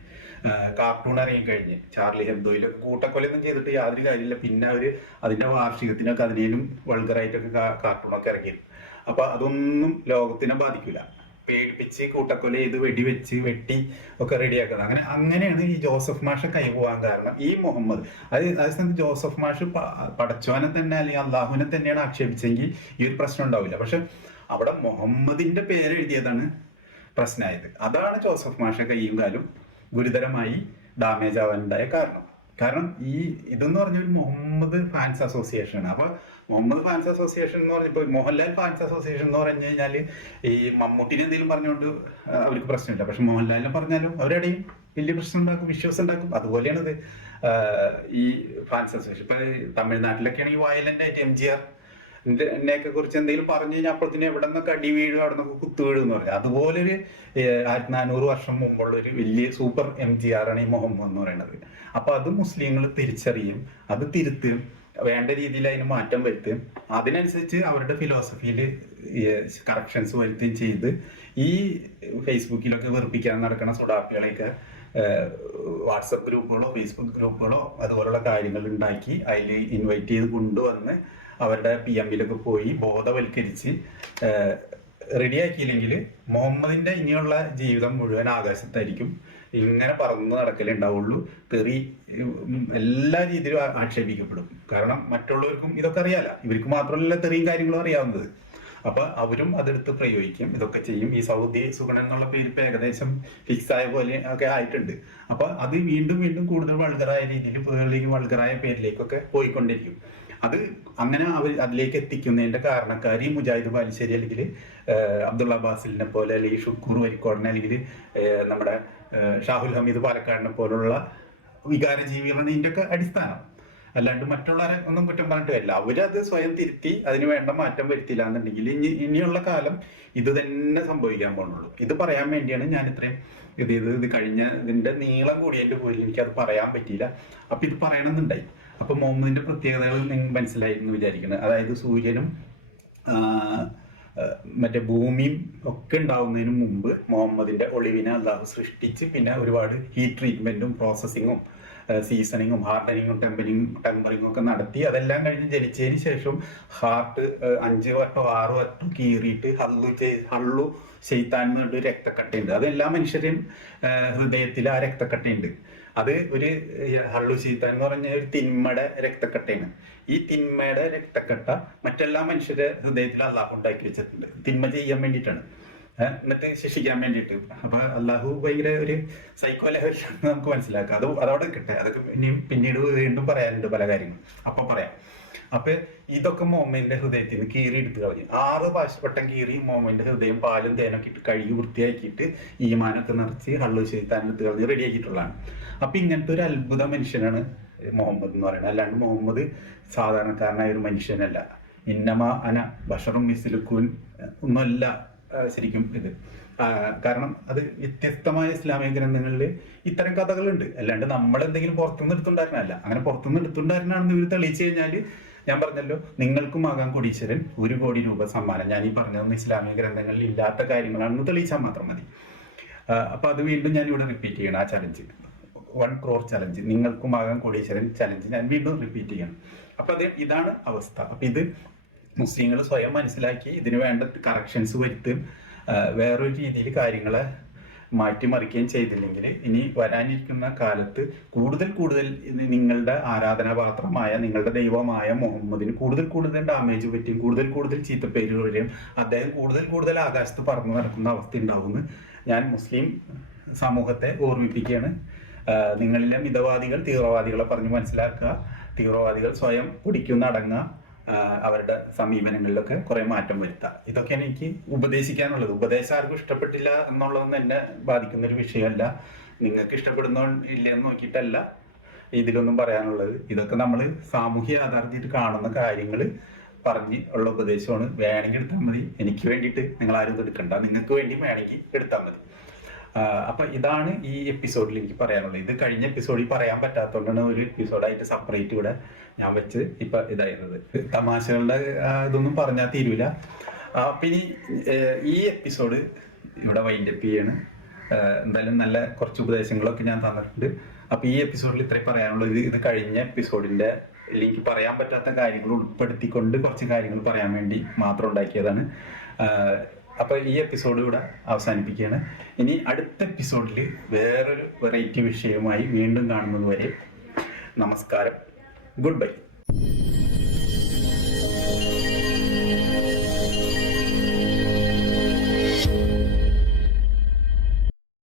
കാർട്ടൂൺ ഇറങ്ങി കഴിഞ്ഞ് ചാർലി ഹെബ്ദോയിലൊക്കെ കൂട്ടക്കൊലയൊന്നും ചെയ്തിട്ട് യാതൊരു കാര്യമില്ല. പിന്നെ അവര് അതിന്റെ വാർഷികത്തിനൊക്കെ അതിനേലും വൾഗറായിട്ടൊക്കെ കാർട്ടൂണൊക്കെ ഇറങ്ങിയിരുന്നു. അപ്പൊ അതൊന്നും ലോകത്തിനെ ബാധിക്കില്ല. പേടിപ്പിച്ച് കൂട്ടക്കൊല ചെയ്ത് വെടിവെച്ച് വെട്ടി ഒക്കെ റെഡിയാക്കുന്നത്. അങ്ങനെയാണ് ഈ ജോസഫ് മാഷ കൈപോകാൻ കാരണം. ഈ മുഹമ്മദ് അതേസമയത്ത് ജോസഫ് മാഷ് പടച്ചോനെ തന്നെ അല്ലെങ്കിൽ അള്ളാഹുവിനെ തന്നെയാണ് ആക്ഷേപിച്ചെങ്കിൽ ഈ ഒരു പ്രശ്നം ഉണ്ടാവില്ല. പക്ഷെ അവിടെ മുഹമ്മദിന്റെ പേര് എഴുതിയതാണ് പ്രശ്നമായത്. അതാണ് ജോസഫ് മാഷ കൈയും കാലും ഗുരുതരമായി ഡാമേജ് ആവാനുണ്ടായ കാരണം ഈ ഇതെന്ന് പറഞ്ഞൊരു മുഹമ്മദ് ഫാൻസ് അസോസിയേഷൻ ആണ്. അപ്പൊ മുഹമ്മദ് ഫാൻസ് അസോസിയേഷൻ എന്ന് പറഞ്ഞപ്പോൾ മോഹൻലാൽ ഫാൻസ് അസോസിയേഷൻ എന്ന് പറഞ്ഞു കഴിഞ്ഞാൽ ഈ മമ്മൂട്ടിനെ എന്തെങ്കിലും പറഞ്ഞുകൊണ്ട് അവർക്ക് പ്രശ്നമില്ല. പക്ഷെ മോഹൻലാലിനെ പറഞ്ഞാലും അവരുടെയും വലിയ പ്രശ്നം ഉണ്ടാക്കും, വിശ്വാസം ഉണ്ടാക്കും. അതുപോലെയാണിത് ഈ ഫാൻസ് അസോസിയേഷൻ. ഇപ്പൊ തമിഴ്നാട്ടിലൊക്കെ ആണെങ്കിൽ വയലന്റ് ആയിട്ട് MGR എന്നെയൊക്കെ കുറിച്ച് എന്തെങ്കിലും പറഞ്ഞു കഴിഞ്ഞാൽ അപ്പോഴത്തേനും എവിടെ നിന്നൊക്കെ അടി വീഴും, അവിടെ നിന്നൊക്കെ കുത്തുവീഴും എന്ന് പറഞ്ഞു. അതുപോലൊരു 1400 വർഷം മുമ്പുള്ള ഒരു വലിയ സൂപ്പർ MGR ആണ് ഈ മുഹമ്മദ് എന്ന് പറയുന്നത്. അപ്പൊ അത് മുസ്ലിങ്ങൾ തിരിച്ചറിയും, അത് തിരുത്തും, വേണ്ട രീതിയിൽ അതിന് മാറ്റം വരുത്തും, അതിനനുസരിച്ച് അവരുടെ ഫിലോസഫിയിൽ കറക്ഷൻസ് വരുത്തുകയും ചെയ്ത് ഈ ഫേസ്ബുക്കിലൊക്കെ വെറുപ്പിക്കാൻ നടക്കുന്ന സുഡാപ്പികളെയൊക്കെ വാട്സപ്പ് ഗ്രൂപ്പുകളോ ഫേസ്ബുക്ക് ഗ്രൂപ്പുകളോ അതുപോലുള്ള കാര്യങ്ങൾ ഉണ്ടാക്കി അതിൽ ഇൻവൈറ്റ് ചെയ്ത് കൊണ്ടുവന്ന് അവരുടെ PMലൊക്കെ പോയി ബോധവൽക്കരിച്ച് റെഡിയാക്കിയില്ലെങ്കിൽ മുഹമ്മദിന്റെ ഇനിയുള്ള ജീവിതം മുഴുവൻ ആകാശത്തായിരിക്കും. ഇങ്ങനെ പറന്ന് നടക്കലേ ഉണ്ടാവുള്ളൂ. തെറി എല്ലാ രീതിയിലും ആക്ഷേപിക്കപ്പെടും. കാരണം മറ്റുള്ളവർക്കും ഇതൊക്കെ അറിയാലോ, ഇവർക്ക് മാത്രമല്ല തെറിയും കാര്യങ്ങളും അറിയാവുന്നത്. അപ്പൊ അവരും അതെടുത്ത് പ്രയോഗിക്കും, ഇതൊക്കെ ചെയ്യും. ഈ സൗദി സുഗണൻ എന്നുള്ള പേര് ഇപ്പൊ ഏകദേശം ഫിക്സ് ആയ പോലെ ഒക്കെ ആയിട്ടുണ്ട്. അപ്പൊ അത് വീണ്ടും കൂടുതൽ വൾഗറായ രീതിയിൽ വൾഗറായ പേരിലേക്കൊക്കെ പോയിക്കൊണ്ടിരിക്കും. അത് അങ്ങനെ അവർ അതിലേക്ക് എത്തിക്കുന്നതിന്റെ കാരണക്കാരി മുജാഹിദ് ബാലുശ്ശേരി അല്ലെങ്കിൽ അബ്ദുള്ള ബാസിലിനെ പോലെ അല്ലെങ്കിൽ ഷുക്കൂർ വരിക്കോടനെ അല്ലെങ്കിൽ നമ്മുടെ ഷാഹുൽ ഹമീദ് പാലക്കാടിനെ പോലുള്ള വികാരജീവികളാണ് ഇതിന്റെയൊക്കെ അടിസ്ഥാനം. അല്ലാണ്ട് മറ്റുള്ളവരെ ഒന്നും കുറ്റം പറഞ്ഞിട്ടില്ല. അവരത് സ്വയം തിരുത്തി അതിന് വേണ്ട മാറ്റം വരുത്തില്ല എന്നുണ്ടെങ്കിൽ ഇനിയുള്ള കാലം ഇത് തന്നെ സംഭവിക്കാൻ പോകുന്നുള്ളൂ. ഇത് പറയാൻ വേണ്ടിയാണ് ഞാൻ ഇത്രയും ഇത് കഴിഞ്ഞ ഇതിന്റെ നീളം കൂടിയതിന്റെ പേരിൽ എനിക്കത് പറയാൻ പറ്റിയില്ല. അപ്പൊ ഇത് പറയണമെന്നുണ്ടായി. അപ്പൊ മുഹമ്മദിന്റെ പ്രത്യേകതകൾ നിങ്ങൾ മനസ്സിലായി എന്ന് വിചാരിക്കുന്നത്. അതായത് സൂര്യനും മറ്റേ ഭൂമിയും ഒക്കെ ഉണ്ടാവുന്നതിന് മുമ്പ് മുഹമ്മദിന്റെ ഒളിവിനെ അല്ലാഹു സൃഷ്ടിച്ച് പിന്നെ ഒരുപാട് ഹീറ്റ് ട്രീറ്റ്മെന്റും പ്രോസസ്സിങ്ങും സീസണിങ്ങും ഹാർഡനിങ്ങും ടെമ്പറിങ്ങും ഒക്കെ നടത്തി അതെല്ലാം കഴിഞ്ഞ് ജനിച്ചതിന് ശേഷം ഹാർട്ട് 5 വട്ടം 6 വട്ടം കീറിയിട്ട് ഹള്ളു ശൈത്താൻ എന്ന് പറഞ്ഞൊരു രക്തക്കട്ടയുണ്ട്. അതെല്ലാ മനുഷ്യരെയും ഹൃദയത്തിൽ ആ രക്തക്കട്ടയുണ്ട്. അത് ഒരു ഹള്ളു ശൈത്താൻ എന്ന് പറഞ്ഞ ഒരു തിന്മയുടെ രക്തക്കട്ടയാണ്. ഈ തിന്മയുടെ രക്തക്കട്ട മറ്റെല്ലാ മനുഷ്യരുടെ ഹൃദയത്തിൽ അല്ലാഹു ഉണ്ടാക്കി വെച്ചിട്ടുണ്ട്, തിന്മ ചെയ്യാൻ വേണ്ടിയിട്ടാണ്. എന്നിട്ട് ശിക്ഷിക്കാൻ വേണ്ടിയിട്ട്. അപ്പൊ അള്ളാഹു ഭയങ്കര ഒരു സൈക്കോ ലെവലിലാണെന്ന് നമുക്ക് മനസ്സിലാക്കാം. അതവിടെ കിട്ടെ, അതൊക്കെ ഇനിയും പിന്നീട് വീണ്ടും പറയാനുണ്ട് പല കാര്യങ്ങളും, അപ്പൊ പറയാം. അപ്പൊ ഇതൊക്കെ മോഹമ്മദിന്റെ ഹൃദയത്തിൽ നിന്ന് കീറി എടുത്ത് കളഞ്ഞു. 6 വട്ടം കീറി മോഹമ്മദിന്റെ ഹൃദയം പാലും തേനൊക്കെ ഇട്ട് കഴുകി വൃത്തിയാക്കിയിട്ട് ഈമാനൊക്കെ നിറച്ച് ഹള്ളു ചെയ്താൻ എടുത്ത് കളഞ്ഞ് റെഡിയാക്കിയിട്ടുള്ളതാണ്. അപ്പൊ ഇങ്ങനത്തെ ഒരു അത്ഭുത മനുഷ്യനാണ് മുഹമ്മദ് എന്ന് പറയുന്നത്. അല്ലാണ്ട് മുഹമ്മദ് സാധാരണക്കാരനായ ഒരു മനുഷ്യനല്ല. ഇന്നമ അന ബഷറും മിസ്ലുക്കൂൻ ഒന്നുമല്ല ശരിക്കും ഇത്. കാരണം അത് വ്യത്യസ്തമായ ഇസ്ലാമിക ഗ്രന്ഥങ്ങളിൽ ഇത്തരം കഥകളുണ്ട്. അല്ലാണ്ട് നമ്മളെന്തെങ്കിലും പുറത്തുനിന്ന് എടുത്തുണ്ടായിരുന്നല്ല. അങ്ങനെ പുറത്തുനിന്ന് എടുത്തുണ്ടായിരുന്നാണെന്ന് ഇവർ തെളിയിച്ചു കഴിഞ്ഞാൽ, ഞാൻ പറഞ്ഞല്ലോ, നിങ്ങൾക്കും ആകാം കോടീശ്വരൻ, 1 കോടി രൂപ സമ്മാനം. ഞാൻ ഈ പറഞ്ഞതൊന്നും ഇസ്ലാമിക ഗ്രന്ഥങ്ങളിൽ ഇല്ലാത്ത കാര്യങ്ങളാണെന്ന് തെളിയിച്ചാൽ മാത്രം മതി. അപ്പൊ അത് വീണ്ടും ഞാൻ ഇവിടെ റിപ്പീറ്റ് ചെയ്യണം. ആ ചലഞ്ച് 1 crore ചലഞ്ച്, നിങ്ങൾക്കും ആകാം കോടീശ്വരൻ ചലഞ്ച് ഞാൻ വീണ്ടും റിപ്പീറ്റ് ചെയ്യണം. അപ്പൊ ഇതാണ് അവസ്ഥ. അപ്പൊ ഇത് മുസ്ലിങ്ങൾ സ്വയം മനസ്സിലാക്കി ഇതിന് വേണ്ട കറക്ഷൻസ് വരുത്തും വേറൊരു രീതിയിൽ കാര്യങ്ങളെ മാറ്റിമറിക്കുകയും ചെയ്തില്ലെങ്കിൽ ഇനി വരാനിരിക്കുന്ന കാലത്ത് കൂടുതൽ നിങ്ങളുടെ ആരാധനാപാത്രമായ നിങ്ങളുടെ ദൈവമായ മുഹമ്മദിന് കൂടുതൽ ഡാമേജ് പറ്റും, കൂടുതൽ ചീത്തപ്പേര് വരും, അദ്ദേഹം കൂടുതൽ ആകാശത്ത് പറന്നു നടക്കുന്ന അവസ്ഥ ഉണ്ടാവുമെന്ന് ഞാൻ മുസ്ലിം സമൂഹത്തെ ഓർമ്മിപ്പിക്കുകയാണ്. നിങ്ങളിലെ മിതവാദികൾ തീവ്രവാദികളെ പറഞ്ഞ് മനസ്സിലാക്കുക, തീവ്രവാദികൾ സ്വയം പിടിക്കുന്നടങ്ങുക, അവരുടെ സമീപനങ്ങളിലൊക്കെ കുറെ മാറ്റം വരുത്താം. ഇതൊക്കെയാണ് എനിക്ക് ഉപദേശിക്കാനുള്ളത്. ഉപദേശം ആർക്കും ഇഷ്ടപ്പെട്ടില്ല എന്നുള്ളതൊന്നും എന്നെ ബാധിക്കുന്ന ഒരു വിഷയമല്ല. നിങ്ങൾക്ക് ഇഷ്ടപ്പെടുന്നോ ഇല്ലയെന്ന് നോക്കിയിട്ടല്ല ഇതിലൊന്നും പറയാനുള്ളത്. ഇതൊക്കെ നമ്മൾ സാമൂഹ്യ യാഥാർത്ഥ്യമായിട്ട് കാണുന്ന കാര്യങ്ങൾ പറഞ്ഞ് ഉള്ള ഉപദേശമാണ്. വേണമെങ്കിൽ എടുത്താൽ മതി, എനിക്ക് വേണ്ടിയിട്ട് നിങ്ങൾ ആരും എടുക്കണ്ട, നിങ്ങൾക്ക് വേണ്ടി വേണമെങ്കിൽ എടുത്താൽ മതി. അപ്പൊ ഇതാണ് ഈ എപ്പിസോഡിൽ എനിക്ക് പറയാനുള്ളത്. ഇത് കഴിഞ്ഞ എപ്പിസോഡിൽ പറയാൻ പറ്റാത്തതുകൊണ്ടാണ് ഒരു എപ്പിസോഡായിട്ട് സെപ്പറേറ്റ് ഇവിടെ ഞാൻ വെച്ച് ഇപ്പൊ ഇതായിരുന്നത്. തമാശകളുടെ ഇതൊന്നും പറഞ്ഞാൽ തീരൂല. പിന്നെ ഈ എപ്പിസോഡ് ഇവിടെ വൈൻഡപ്പ് ചെയ്യാണ്. എന്തായാലും നല്ല കുറച്ച് ഉപദേശങ്ങളൊക്കെ ഞാൻ തന്നിട്ടുണ്ട്. അപ്പൊ ഈ എപ്പിസോഡിൽ ഇത്രയും പറയാനുള്ളത്. ഇത് കഴിഞ്ഞ എപ്പിസോഡിന്റെ എനിക്ക് പറയാൻ പറ്റാത്ത കാര്യങ്ങൾ ഉൾപ്പെടുത്തിക്കൊണ്ട് കുറച്ച് കാര്യങ്ങൾ പറയാൻ വേണ്ടി മാത്രം ഉണ്ടാക്കിയതാണ്. അപ്പൊ ഈ എപ്പിസോഡ് ഇവിടെ അവസാനിപ്പിക്കുകയാണ്. ഇനി അടുത്ത എപ്പിസോഡിൽ വേറൊരു വെറൈറ്റി വിഷയവുമായി വീണ്ടും കാണുന്നത് വരെ നമസ്കാരം, ഗുഡ് ബൈ.